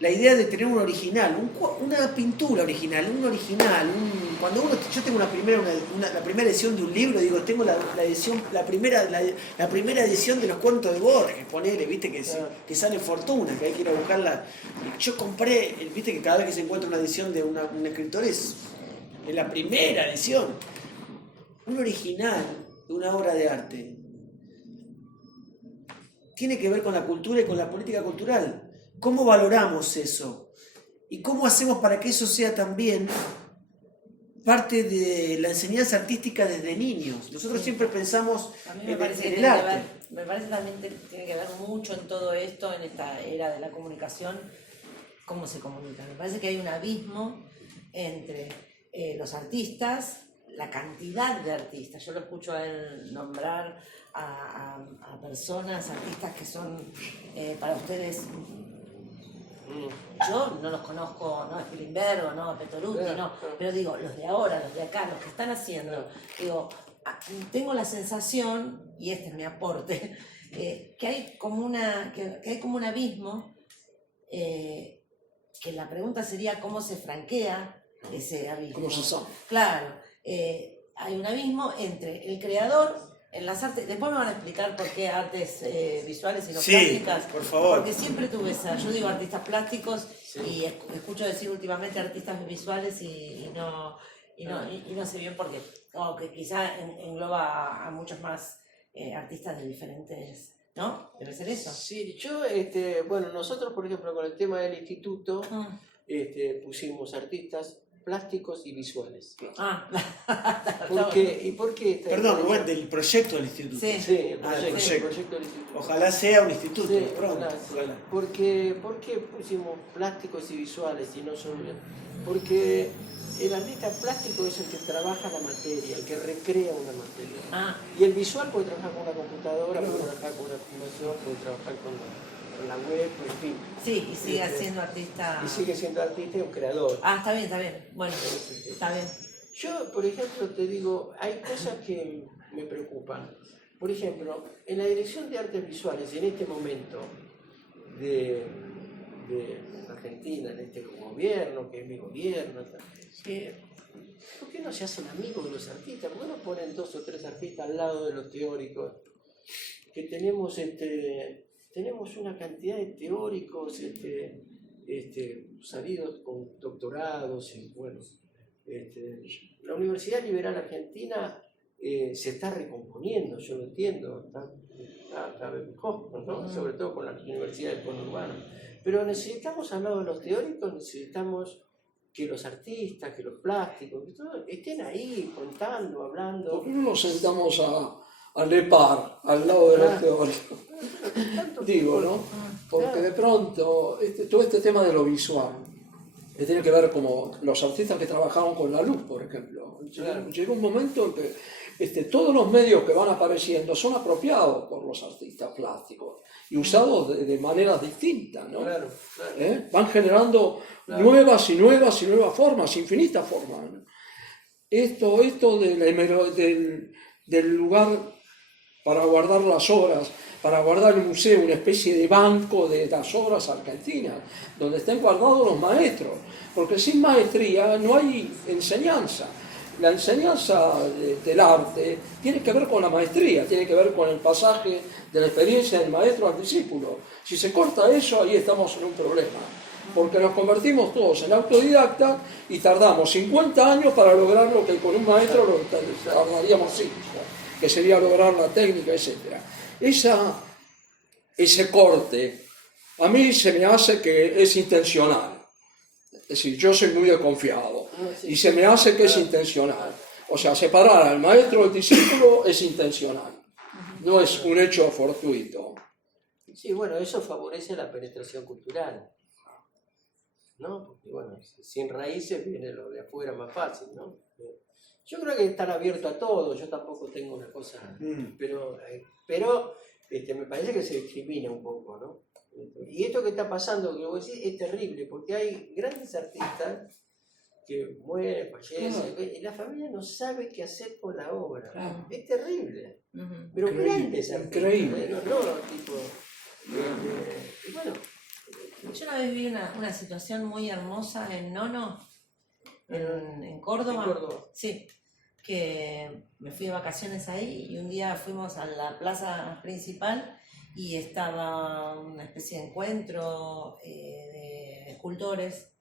La idea de tener un original, una pintura original, cuando yo tengo la primera edición de un libro, digo, tengo la primera edición de los cuentos de Borges, ponele, viste, que sale fortuna, que hay que ir a buscarla. Yo compré, viste que cada vez que se encuentra una edición de un escritor es la primera edición. Un original de una obra de arte tiene que ver con la cultura y con la política cultural. ¿Cómo valoramos eso? ¿Y cómo hacemos para que eso sea también parte de la enseñanza artística desde niños? Nosotros siempre pensamos en el arte. Me parece también que tiene que ver mucho en todo esto, en esta era de la comunicación, cómo se comunica. Me parece que hay un abismo entre los artistas, la cantidad de artistas. Yo lo escucho a él nombrar a personas, artistas que son para ustedes... Yo no los conozco, no a Spilimberg, no a Petoruti, no, pero digo, los de ahora, los de acá, los que están haciendo, digo, tengo la sensación, y este es mi aporte, que hay como un abismo, que la pregunta sería cómo se franquea ese abismo. ¿Cómo se son? Claro, hay un abismo entre el creador en las artes. Después me van a explicar por qué artes visuales y no plásticas. Por favor. Porque siempre tuve yo digo artistas plásticos, y escucho decir últimamente artistas visuales y no sé bien por qué. Como que quizá engloba a muchos más artistas de diferentes ¿no? Debe ser eso. Sí, yo, bueno, nosotros, por ejemplo, con el tema del instituto, Mm. pusimos artistas plásticos y visuales. Ah, ¿Y por qué? Perdón, Rubén, del proyecto del instituto. Sí. Sí, el Ah, proyecto, el el proyecto del instituto. Ojalá sea un instituto, Sí, pronto. ojalá, sí. Ojalá. ¿Por qué pusimos plásticos y visuales y no solo? Porque el artista plástico es el que trabaja la materia, el que recrea una materia. Ah, Y el visual puede trabajar con una computadora, puede trabajar con una filmación, puede trabajar con la web, en fin. sí, y sigue siendo artista. Y sigue siendo artista y un creador. Ah, está bien. Bueno, está bien. Yo, por ejemplo, te digo, hay cosas que me preocupan. Por ejemplo, en la Dirección de Artes Visuales, en este momento de Argentina, en este gobierno, que es mi gobierno, ¿por qué no se hacen amigos de los artistas? ¿Por qué no ponen 2 o 3 artistas al lado de los teóricos? Que tenemos una cantidad de teóricos salidos con doctorados y bueno, la Universidad Liberal Argentina se está recomponiendo, yo lo entiendo, está mejor, ¿no? Sobre todo con las universidades conurbanas. Pero necesitamos al lado de los teóricos, necesitamos que los artistas, que los plásticos, que todos estén ahí contando, hablando. ¿Por qué no nos sentamos a lepar al lado de los teóricos? Digo, ¿no? Porque de pronto, todo este tema de lo visual, que tiene que ver como los artistas que trabajaron con la luz, por ejemplo. Llega un momento en que todos los medios que van apareciendo son apropiados por los artistas plásticos y usados de maneras distintas, ¿no? Claro. Van generando nuevas y nuevas formas, infinitas formas, ¿no? Esto del lugar para guardar las obras, para guardar el museo, una especie de banco de las obras argentinas, donde estén guardados los maestros, porque sin maestría no hay enseñanza. La enseñanza del arte tiene que ver con la maestría, tiene que ver con el pasaje de la experiencia del maestro al discípulo. Si se corta eso, ahí estamos en un problema, porque nos convertimos todos en autodidactas y tardamos 50 años para lograr lo que con un maestro lo tardaríamos 5, que sería lograr la técnica, etc. Ese corte a mí se me hace que es intencional. Es decir, yo soy muy desconfiado y se me hace que es intencional. O sea, separar al maestro del discípulo es intencional, no es un hecho fortuito. Sí, bueno, eso favorece la penetración cultural, ¿no? Porque, bueno, sin raíces viene lo de afuera más fácil, ¿no? Yo creo que están abiertos a todo, yo tampoco tengo una cosa, pero me parece que se discrimina un poco, ¿no? Y esto que está pasando, que vos decís, es terrible, porque hay grandes artistas que mueren, fallecen, y la familia no sabe qué hacer con la obra. Claro. Es terrible. Pero Increíble, grandes artistas, increíble. no tipo... y bueno, Yo una vez vi una situación muy hermosa en Nono, en Córdoba. en Córdoba. Sí, que me fui de vacaciones ahí y un día fuimos a la plaza principal y estaba una especie de encuentro de escultores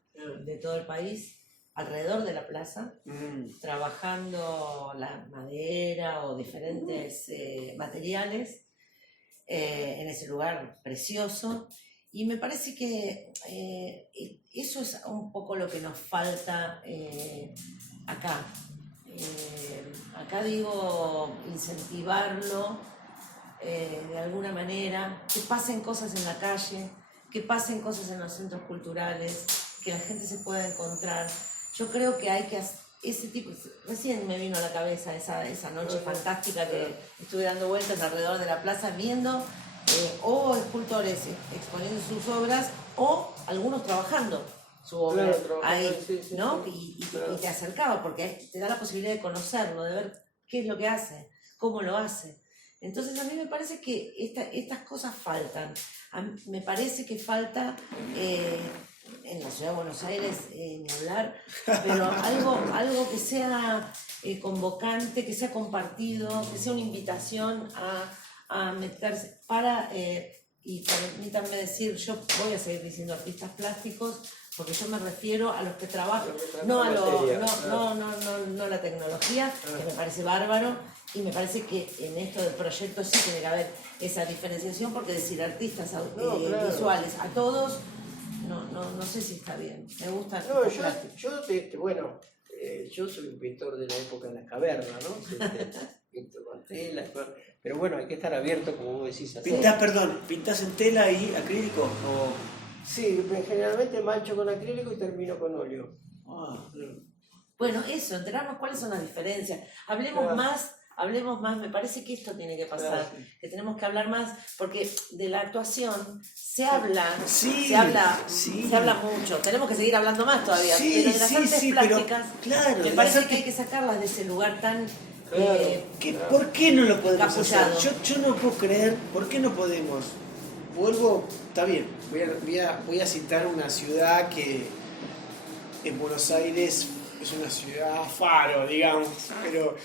de todo el país alrededor de la plaza, trabajando la madera o diferentes materiales en ese lugar precioso. Y me parece que eso es un poco lo que nos falta acá. Acá digo, incentivarlo de alguna manera, que pasen cosas en la calle, que pasen cosas en los centros culturales, que la gente se pueda encontrar. Yo creo que hay que hacer ese tipo. Recién me vino a la cabeza esa noche fantástica que estuve dando vueltas alrededor de la plaza viendo o escultores exponiendo sus obras o algunos trabajando su obra ahí, sí, ¿no? Sí, Y te acercaba porque te da la posibilidad de conocerlo, de ver qué es lo que hace, cómo lo hace. Entonces a mí me parece que estas cosas faltan. Me parece que falta en la ciudad de Buenos Aires, ni hablar, pero algo que sea convocante, que sea compartido, que sea una invitación a meterse para y permítanme decir, yo voy a seguir diciendo artistas plásticos, porque yo me refiero a los que trabajan, no a no la tecnología, que me parece bárbaro, y me parece que en esto del proyecto sí tiene que haber esa diferenciación, porque decir artistas visuales a todos, no sé si está bien. Me gusta. No, bueno, yo soy un pintor de la época de las cavernas, ¿no? Pinto con tela, pero bueno, hay que estar abierto, como vos decís. ¿Pintás en tela y acrílico? Sí, generalmente mancho con acrílico y termino con óleo. Bueno, eso, enterarnos cuáles son las diferencias. Hablemos más, me parece que esto tiene que pasar, que tenemos que hablar más, porque de la actuación se habla mucho, tenemos que seguir hablando más todavía, pero de las artes plásticas, me parece que hay que sacarlas de ese lugar tan... ¿Por qué no lo podemos capullado. hacer? Yo no puedo creer, ¿por qué no podemos? Está bien, voy a citar una ciudad que en Buenos Aires es una ciudad faro, digamos, pero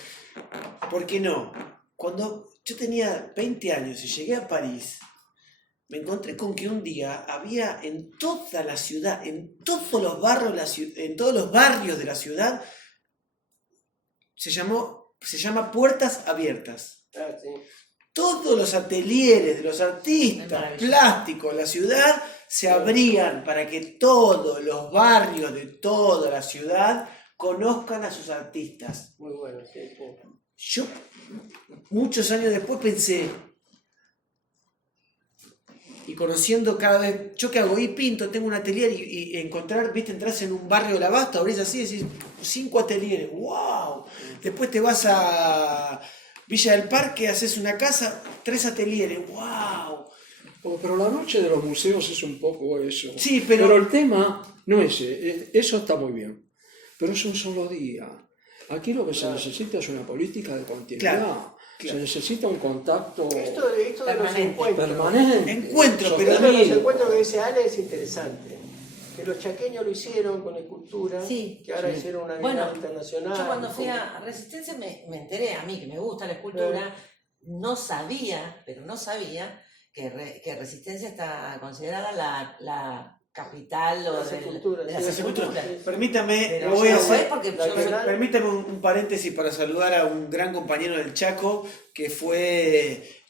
¿por qué no? Cuando yo tenía 20 años y llegué a París, me encontré con que un día había en toda la ciudad, en todos los barrios de la ciudad, se llama Puertas Abiertas. Sí. Todos los atelieres de los artistas plásticos de la ciudad se abrían para que todos los barrios de toda la ciudad conozcan a sus artistas. Muy bueno, sí. Yo, muchos años después, pensé, y conociendo cada vez, yo que hago, y pinto, tengo un atelier y encontrar, entras en un barrio del Abasto, abrís así y decís, 5 atelieres, wow. Después te vas a Villa del Parque, haces una casa, 3 atelieres, wow. Pero la noche de los museos es un poco eso. Sí, pero el tema no es eso, está muy bien, pero es un solo día. Aquí lo que se necesita es una política de continuidad. Claro. Se necesita un contacto esto de los encuentros. permanente. Pero Esto de los encuentros que dice Ale es interesante. Que los chaqueños lo hicieron con escultura, que ahora hicieron una bienal internacional. Yo cuando fui a Resistencia me enteré, a mí que me gusta la escultura, no sabía que Resistencia está considerada la capital de las esculturas. Permítame, permítame un paréntesis para saludar a un gran compañero del Chaco, que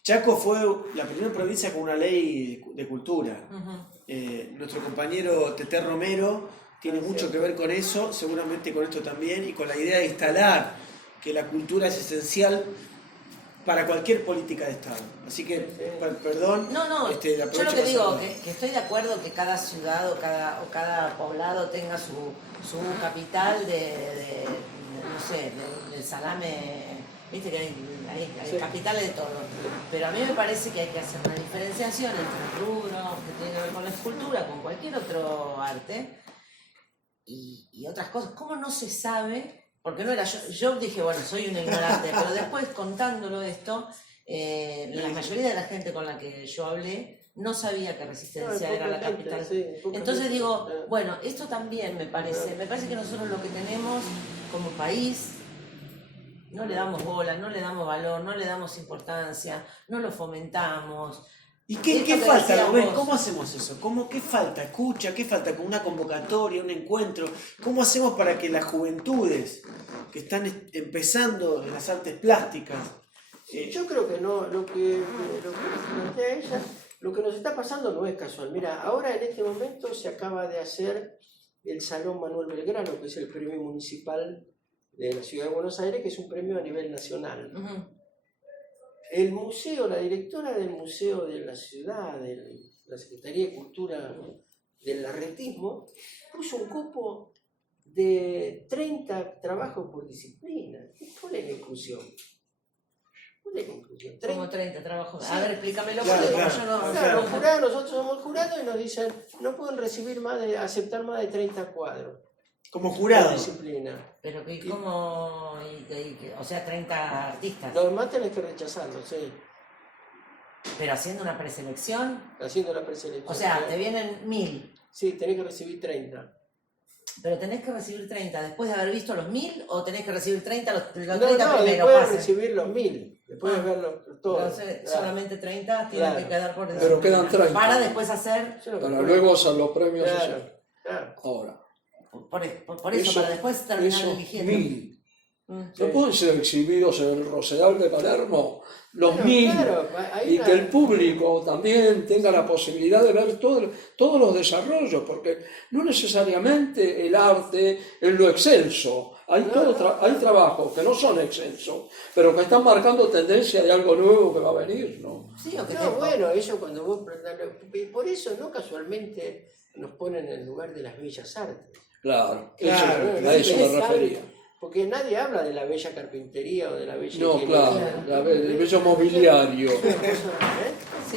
Chaco fue la primera provincia con una ley de cultura. Nuestro compañero Teté Romero tiene mucho que ver con eso, seguramente con esto también, y con la idea de instalar que la cultura es esencial para cualquier política de Estado. Así que, perdón. Yo lo que digo, que estoy de acuerdo que cada ciudad o cada poblado tenga su capital del salame. Viste que hay capitales de todo, pero a mí me parece que hay que hacer una diferenciación entre el rubro que tiene que ver con la escultura, con cualquier otro arte y otras cosas. ¿Cómo no se sabe? Porque no era yo dije, bueno, soy una ignorante, pero después contándolo esto, la mayoría de la gente con la que yo hablé no sabía que Resistencia era la capital. Entonces digo, bueno, esto también me parece que nosotros lo que tenemos como país, no le damos bola, no le damos valor, no le damos importancia, no lo fomentamos. ¿Y qué falta, Rubén? ¿Cómo hacemos eso? ¿Qué falta? ¿Escucha? ¿Qué falta con una convocatoria, un encuentro? ¿Cómo hacemos para que las juventudes que están empezando en las artes plásticas? Yo creo que no, lo que plantea ella, lo que nos está pasando no es casual. Mira, ahora en este momento se acaba de hacer el Salón Manuel Belgrano, que es el premio municipal de la Ciudad de Buenos Aires, que es un premio a nivel nacional. El museo, la directora del museo de la ciudad, de la Secretaría de Cultura del Larretismo, puso un cupo de 30 trabajos por disciplina. ¿Cuál es la inclusión? ¿Cuál es la inclusión? Como 30 trabajos. Sí. A ver, explícamelo. Los jurados, nosotros somos jurados y nos dicen no pueden aceptar más de 30 cuadros. Como jurado. Disciplina. Pero ¿cómo? O sea, 30 artistas. Normal tenés que rechazarlo, sí. Pero haciendo una preselección. Haciendo la preselección. O sea, te vienen 1000. Sí, tenés que recibir 30. Pero tenés que recibir 30 después de haber visto los 1000 o tenés que recibir 30 los 30 no, primero. después de recibir los 1000. Puedes verlo todo. Entonces, Claro. solamente 30 tienen Claro. que quedar por eso. Pero quedan 30. Para después hacer, Yo lo que Para puedo. luego hacer los premios Claro, sociales. claro. Ahora, por eso, para después terminar esos eligiendo. 1000 Mm. no pueden ser exhibidos en el Rosedal de Palermo, los Bueno, 1000, claro, hay y una- que el público también tenga la posibilidad de ver todos los desarrollos, porque no necesariamente el arte es lo excelso. Hay, hay trabajos que no son excelsos, pero que están marcando tendencia de algo nuevo que va a venir, ¿no? Sí, o que No, bueno, eso cuando vos... Por eso no casualmente nos ponen en el lugar de las bellas artes. Claro, Claro, a eso me refería. Porque nadie habla de la bella carpintería o de la bella No, ingeniería. claro, el bello mobiliario. Sí,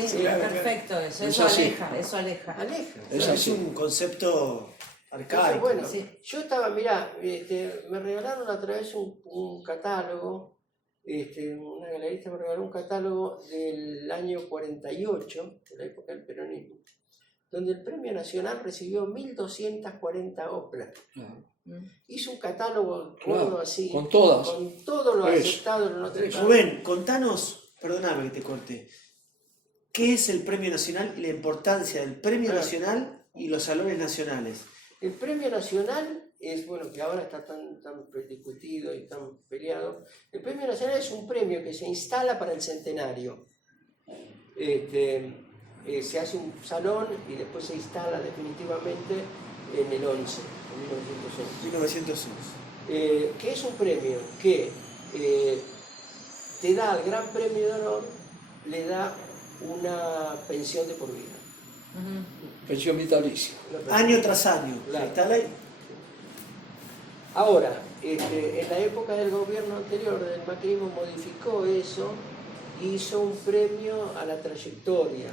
Sí, es claro, perfecto eso. Es Eso así. aleja, eso aleja. Aleja. Es Es así. un concepto Entonces, arcaico. bueno, Sí. yo estaba, mirá, me regalaron a través un catálogo, una galerista me regaló un catálogo del año 48, de la época del peronismo, donde el Premio Nacional recibió 1240 obras. Claro. Hizo un catálogo Claro, gordo así, con todas. con todo lo Eso. aceptado, lo no aceptado. Rubén, contanos, perdóname que te corte, ¿qué es el Premio Nacional y la importancia del Premio Claro. Nacional y los salones nacionales? El Premio Nacional es, bueno, que ahora está tan discutido y tan peleado. El Premio Nacional es un premio que se instala para el centenario. Se hace un salón y después se instala definitivamente en el 11, en 1911. 1911. Que es un premio que te da al Gran Premio de Honor, le da una pensión de por vida. Ujú. Pensión vitalicia. Una pensión. Año tras año. Claro. Está la- Ahora, en la época del gobierno anterior del macrismo modificó eso y hizo un premio a la trayectoria.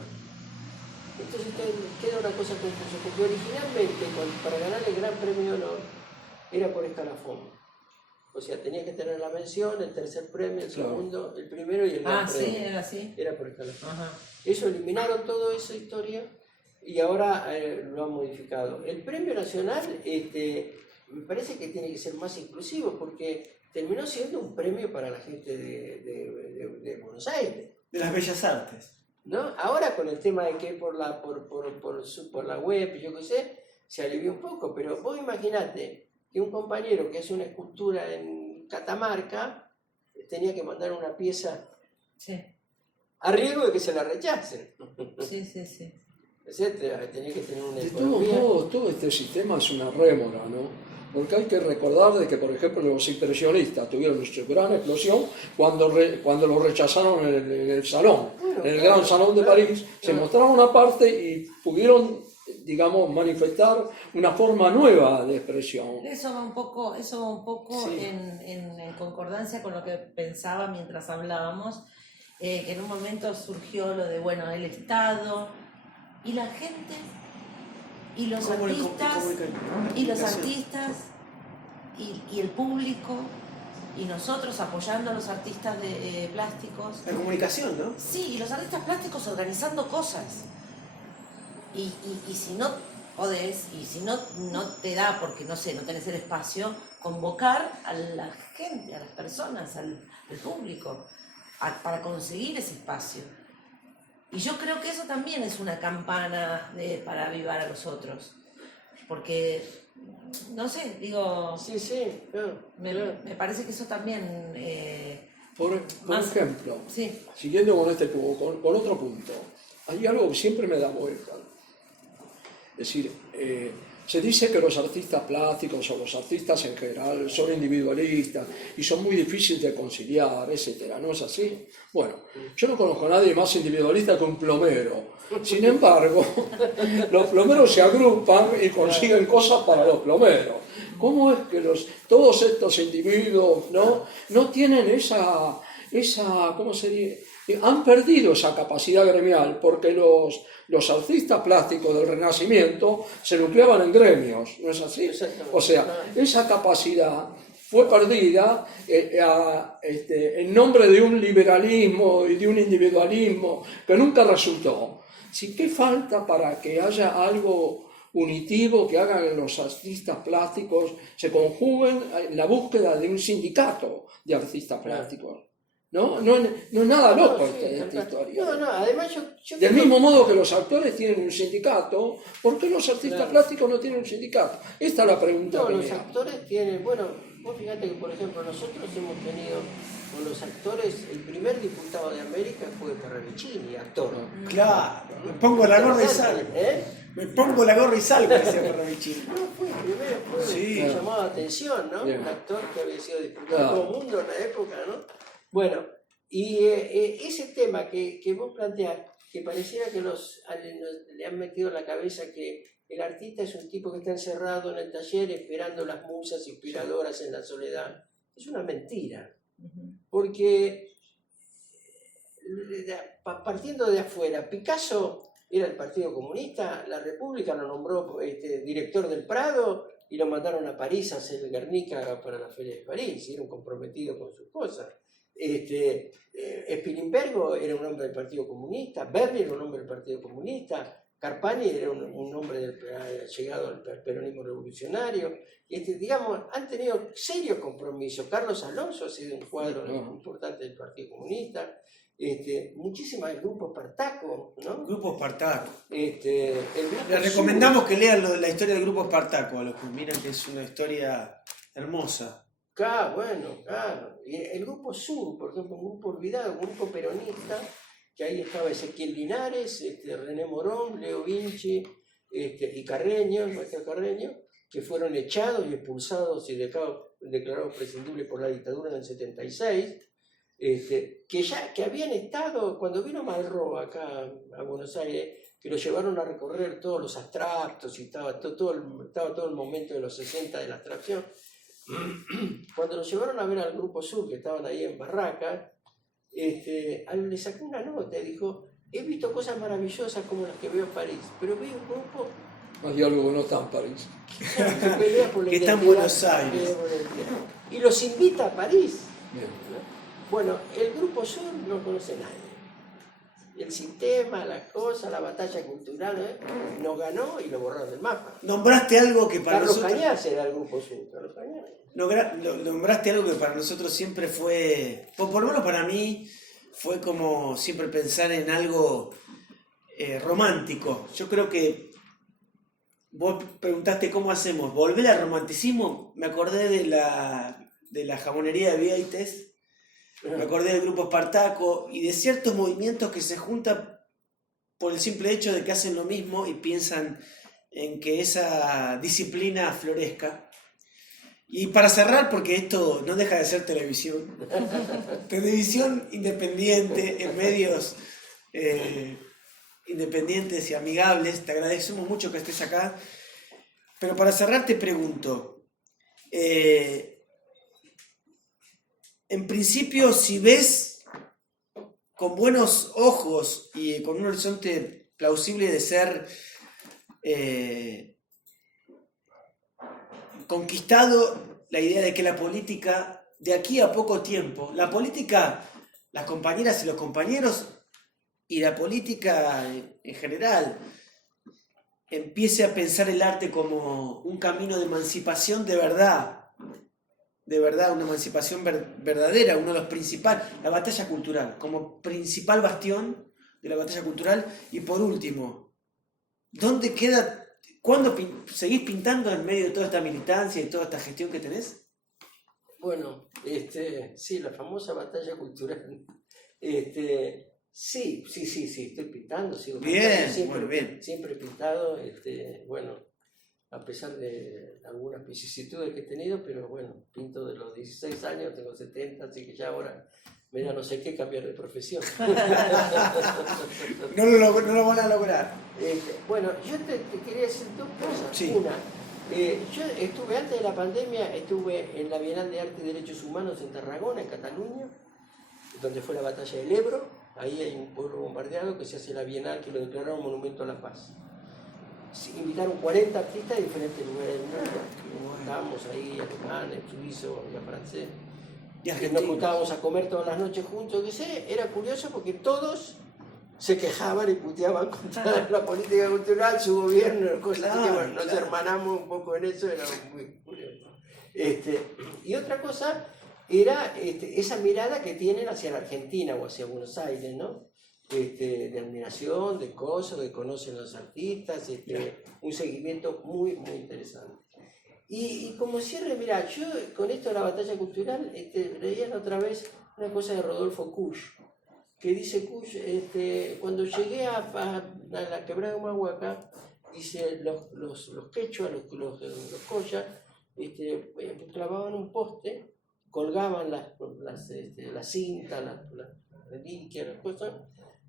Entonces queda una cosa confusa, porque originalmente para ganar el Gran Premio de Honor era por escalafón. O sea, tenías que tener la mención, el tercer premio, el Claro. segundo, el primero y el Gran Ah, sí, Premio. era así. Era por escalafón. Ajá. Eso eliminaron toda esa historia y ahora lo han modificado. El Premio Nacional me parece que tiene que ser más inclusivo porque terminó siendo un premio para la gente de Buenos Aires. de las bellas artes. ¿No? Ahora con el tema de que por la web, yo qué sé, se alivió un poco, pero vos imaginate que un compañero que hace una escultura en Catamarca tenía que mandar una pieza Sí, a riesgo de que se la rechacen. sí, sí, sí. Etcétera, tenía que tener una De economía. todo este sistema es una rémora, ¿no? Porque hay que recordar de que, por ejemplo, los impresionistas tuvieron su gran explosión cuando lo rechazaron en el salón, Bueno, en el claro, Gran Salón de claro, París. Se claro. mostraron una parte y pudieron, digamos, manifestar una forma nueva de expresión. Eso va un poco Sí. en concordancia con lo que pensaba mientras hablábamos, que en un momento surgió lo de, bueno, el Estado y la gente y los ¿Cómo le- artistas cómo le- y los comunicación? artistas y el público y nosotros apoyando a los artistas de plásticos. La comunicación, ¿no? Sí, y los artistas plásticos organizando cosas. Y si no podés, y si no te da, porque no sé, no tenés el espacio, convocar a la gente, a las personas, al público, para conseguir ese espacio. Y yo creo que eso también es una campana para avivar a los otros. Porque, no sé, digo, Sí, sí, claro, claro. me parece que eso también... Por Más- ejemplo, sí, siguiendo con con otro punto, hay algo que siempre me da vuelta. Es decir, se dice que los artistas plásticos o los artistas en general son individualistas y son muy difíciles de conciliar, etcétera. ¿No es así? Bueno, yo no conozco a nadie más individualista que un plomero. Sin embargo, los plomeros se agrupan y consiguen cosas para los plomeros. ¿Cómo es que todos estos individuos no tienen esa ¿cómo sería? Han perdido esa capacidad gremial porque los artistas plásticos del Renacimiento se nucleaban en gremios, ¿no es así? Exactamente. O sea, esa capacidad fue perdida en nombre de un liberalismo y de un individualismo que nunca resultó. ¿Sí? ¿Qué falta para que haya algo unitivo que hagan que los artistas plásticos se conjuguen en la búsqueda de un sindicato de artistas plásticos? ¿no? No es nada loco sí, esta historia. No, además yo Del mismo modo que los actores tienen un sindicato, ¿por qué los artistas Claro. plásticos no tienen un sindicato? Esta es la pregunta No, que los me hago. actores tienen, bueno, vos fíjate que por ejemplo nosotros hemos tenido con los actores, el primer diputado de América fue Parravicini, actor. Claro, me pongo la gorra y salgo. ¿Eh? Me pongo la gorra y salgo, decía Parravicini. No, fue el primero, fue Sí. que llamaba la atención, ¿no? Bien. Un actor que había sido diputado Claro. de todo el mundo en la época, ¿no? Bueno, y ese tema que vos planteás, que pareciera que le han metido en la cabeza que el artista es un tipo que está encerrado en el taller esperando las musas inspiradoras en la soledad, es una mentira. Porque partiendo de afuera, Picasso era el Partido Comunista, la República lo nombró director del Prado y lo mandaron a París a hacer el Guernica para la Feria de París, y era un comprometido con sus cosas. Spilimbergo era un hombre del Partido Comunista, Berni era un hombre del Partido Comunista, Carpani era un hombre llegado al peronismo revolucionario, y digamos, han tenido serios compromisos. Carlos Alonso ha sido un cuadro importante del Partido Comunista, muchísimas del Grupo Espartaco, ¿no? Grupo Espartaco. El Grupo Les recomendamos que lean la historia del Grupo Espartaco, a los que miran que es una historia hermosa. Claro, bueno, claro. Y el Grupo Sur, por ejemplo, un grupo olvidado, un grupo peronista, que ahí estaba Ezequiel Linares, René Morón, Leo Vinci y Carreño, el maestro Carreño, que fueron echados y expulsados y declarados prescindibles por la dictadura en el 76, que habían estado, cuando vino Malraux acá a Buenos Aires, que lo llevaron a recorrer todos los abstractos y estaba todo el momento de los 60 de la abstracción. Cuando lo llevaron a ver al Grupo Sur, que estaban ahí en Barraca, le sacó una nota y dijo: he visto cosas maravillosas como las que veo en París, pero veo un grupo Hay algo que no está en París. que pelea por la Que está en identidad, Buenos Aires. pelea por la identidad. Y los invita a París. Bien. Bueno, el Grupo Sur no conoce a nadie. El sistema, las cosas, la batalla cultural, nos ganó y lo borraron del mapa. Nombraste algo que para Carlos nosotros... Cañas era el Grupo Sur, Carlos Cañas. Nombraste algo que para nosotros siempre fue, por lo menos para mí, fue como siempre pensar en algo romántico. Yo creo que vos preguntaste cómo hacemos, volver al romanticismo. Me acordé de la jamonería de Vieites, me acordé del Grupo Espartaco y de ciertos movimientos que se juntan por el simple hecho de que hacen lo mismo y piensan en que esa disciplina florezca. Y para cerrar, porque esto no deja de ser televisión, televisión independiente en medios independientes y amigables, te agradecemos mucho que estés acá, pero para cerrar te pregunto, en principio, si ves con buenos ojos y con un horizonte plausible de ser conquistado la idea de que la política, de aquí a poco tiempo, la política, las compañeras y los compañeros y la política en general, empiece a pensar el arte como un camino de emancipación de verdad, una emancipación verdadera, uno de los principales, la batalla cultural, como principal bastión de la batalla cultural. Y por último, ¿dónde queda? ¿Cuándo seguís pintando en medio de toda esta militancia y toda esta gestión que tenés? Bueno, sí, la famosa batalla cultural. Sí, estoy pintando, sigo Bien, pintando, siempre, muy bien. siempre he pintado, bueno, a pesar de algunas vicisitudes que he tenido, pero bueno, pinto de los 16 años, tengo 70, así que ya ahora, mira, no sé qué cambiar de profesión. No lo van a lograr. Bueno, yo te quería decir dos cosas. Sí. Una, yo estuve, antes de la pandemia, estuve en la Bienal de Arte y Derechos Humanos en Tarragona, en Cataluña, donde fue la batalla del Ebro. Ahí hay un pueblo bombardeado que se hace la Bienal, que lo declararon Monumento a la Paz. Invitaron 40 artistas de diferentes lugares del mundo. Estábamos ahí, alemanes, suizos, francés. Y Que nos argentinos. juntábamos a comer todas las noches juntos, que sé. Era curioso porque todos se quejaban y puteaban contra la política cultural, su gobierno, cosas así, que bueno, nos hermanamos un poco en eso, era muy curioso. Y otra cosa, era esa mirada que tienen hacia la Argentina o hacia Buenos Aires, ¿no? De admiración, de cosas, de conocen a los artistas, un seguimiento muy, muy interesante. Y como cierre, mira, yo con esto de la batalla cultural, leía la otra vez una cosa de Rodolfo Kusch, que dice Kusch, cuando llegué a la quebrada de Humahuaca, dice, los quechuas, los collas, clavaban un poste, colgaban la cinta, la reliquia, las cosas,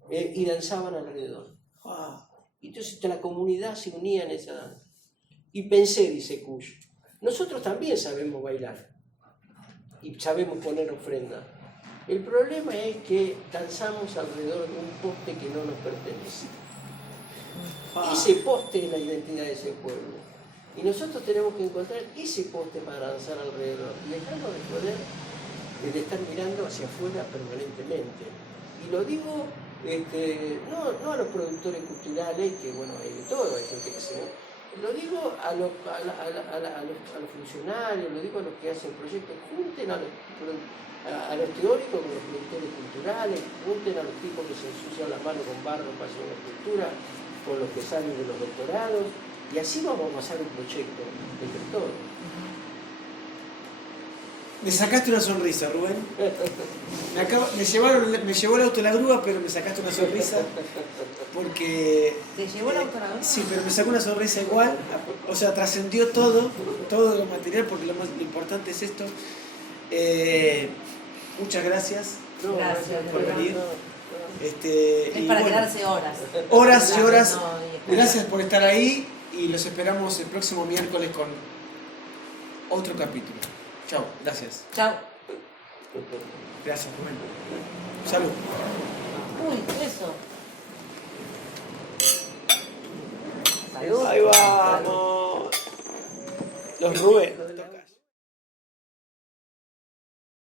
y danzaban alrededor. Y entonces la comunidad se unía en esa danza. Y pensé, dice Kusch, nosotros también sabemos bailar y sabemos poner ofrenda. El problema es que danzamos alrededor de un poste que no nos pertenece. Ese poste es la identidad de ese pueblo. Y nosotros tenemos que encontrar ese poste para danzar alrededor y dejarnos de poder de estar mirando hacia afuera permanentemente. Y lo digo no a los productores culturales, que bueno, hay de todo, hay gente que se... Lo digo a los funcionarios, lo digo a los que hacen proyectos, junten a los teóricos con los productores culturales, junten a los tipos que se ensucian las manos con barro para hacer una escultura, con los que salen de los doctorados, y así vamos a hacer un proyecto entre todos. Me sacaste una sonrisa, Rubén. Me llevó el auto la grúa, pero me sacaste una sonrisa porque... ¿Te llevó el auto la grúa? Sí, pero me sacó una sonrisa igual. O sea, trascendió todo lo material, porque lo importante es esto. Muchas gracias. Gracias por venir. Es para quedarse horas. Horas y horas. No, Gracias por estar ahí y los esperamos el próximo miércoles con otro capítulo. Chao, gracias. Chao. Gracias, Rubén. Salud. Uy, eso. Salud. Ahí vamos. Los Rubén.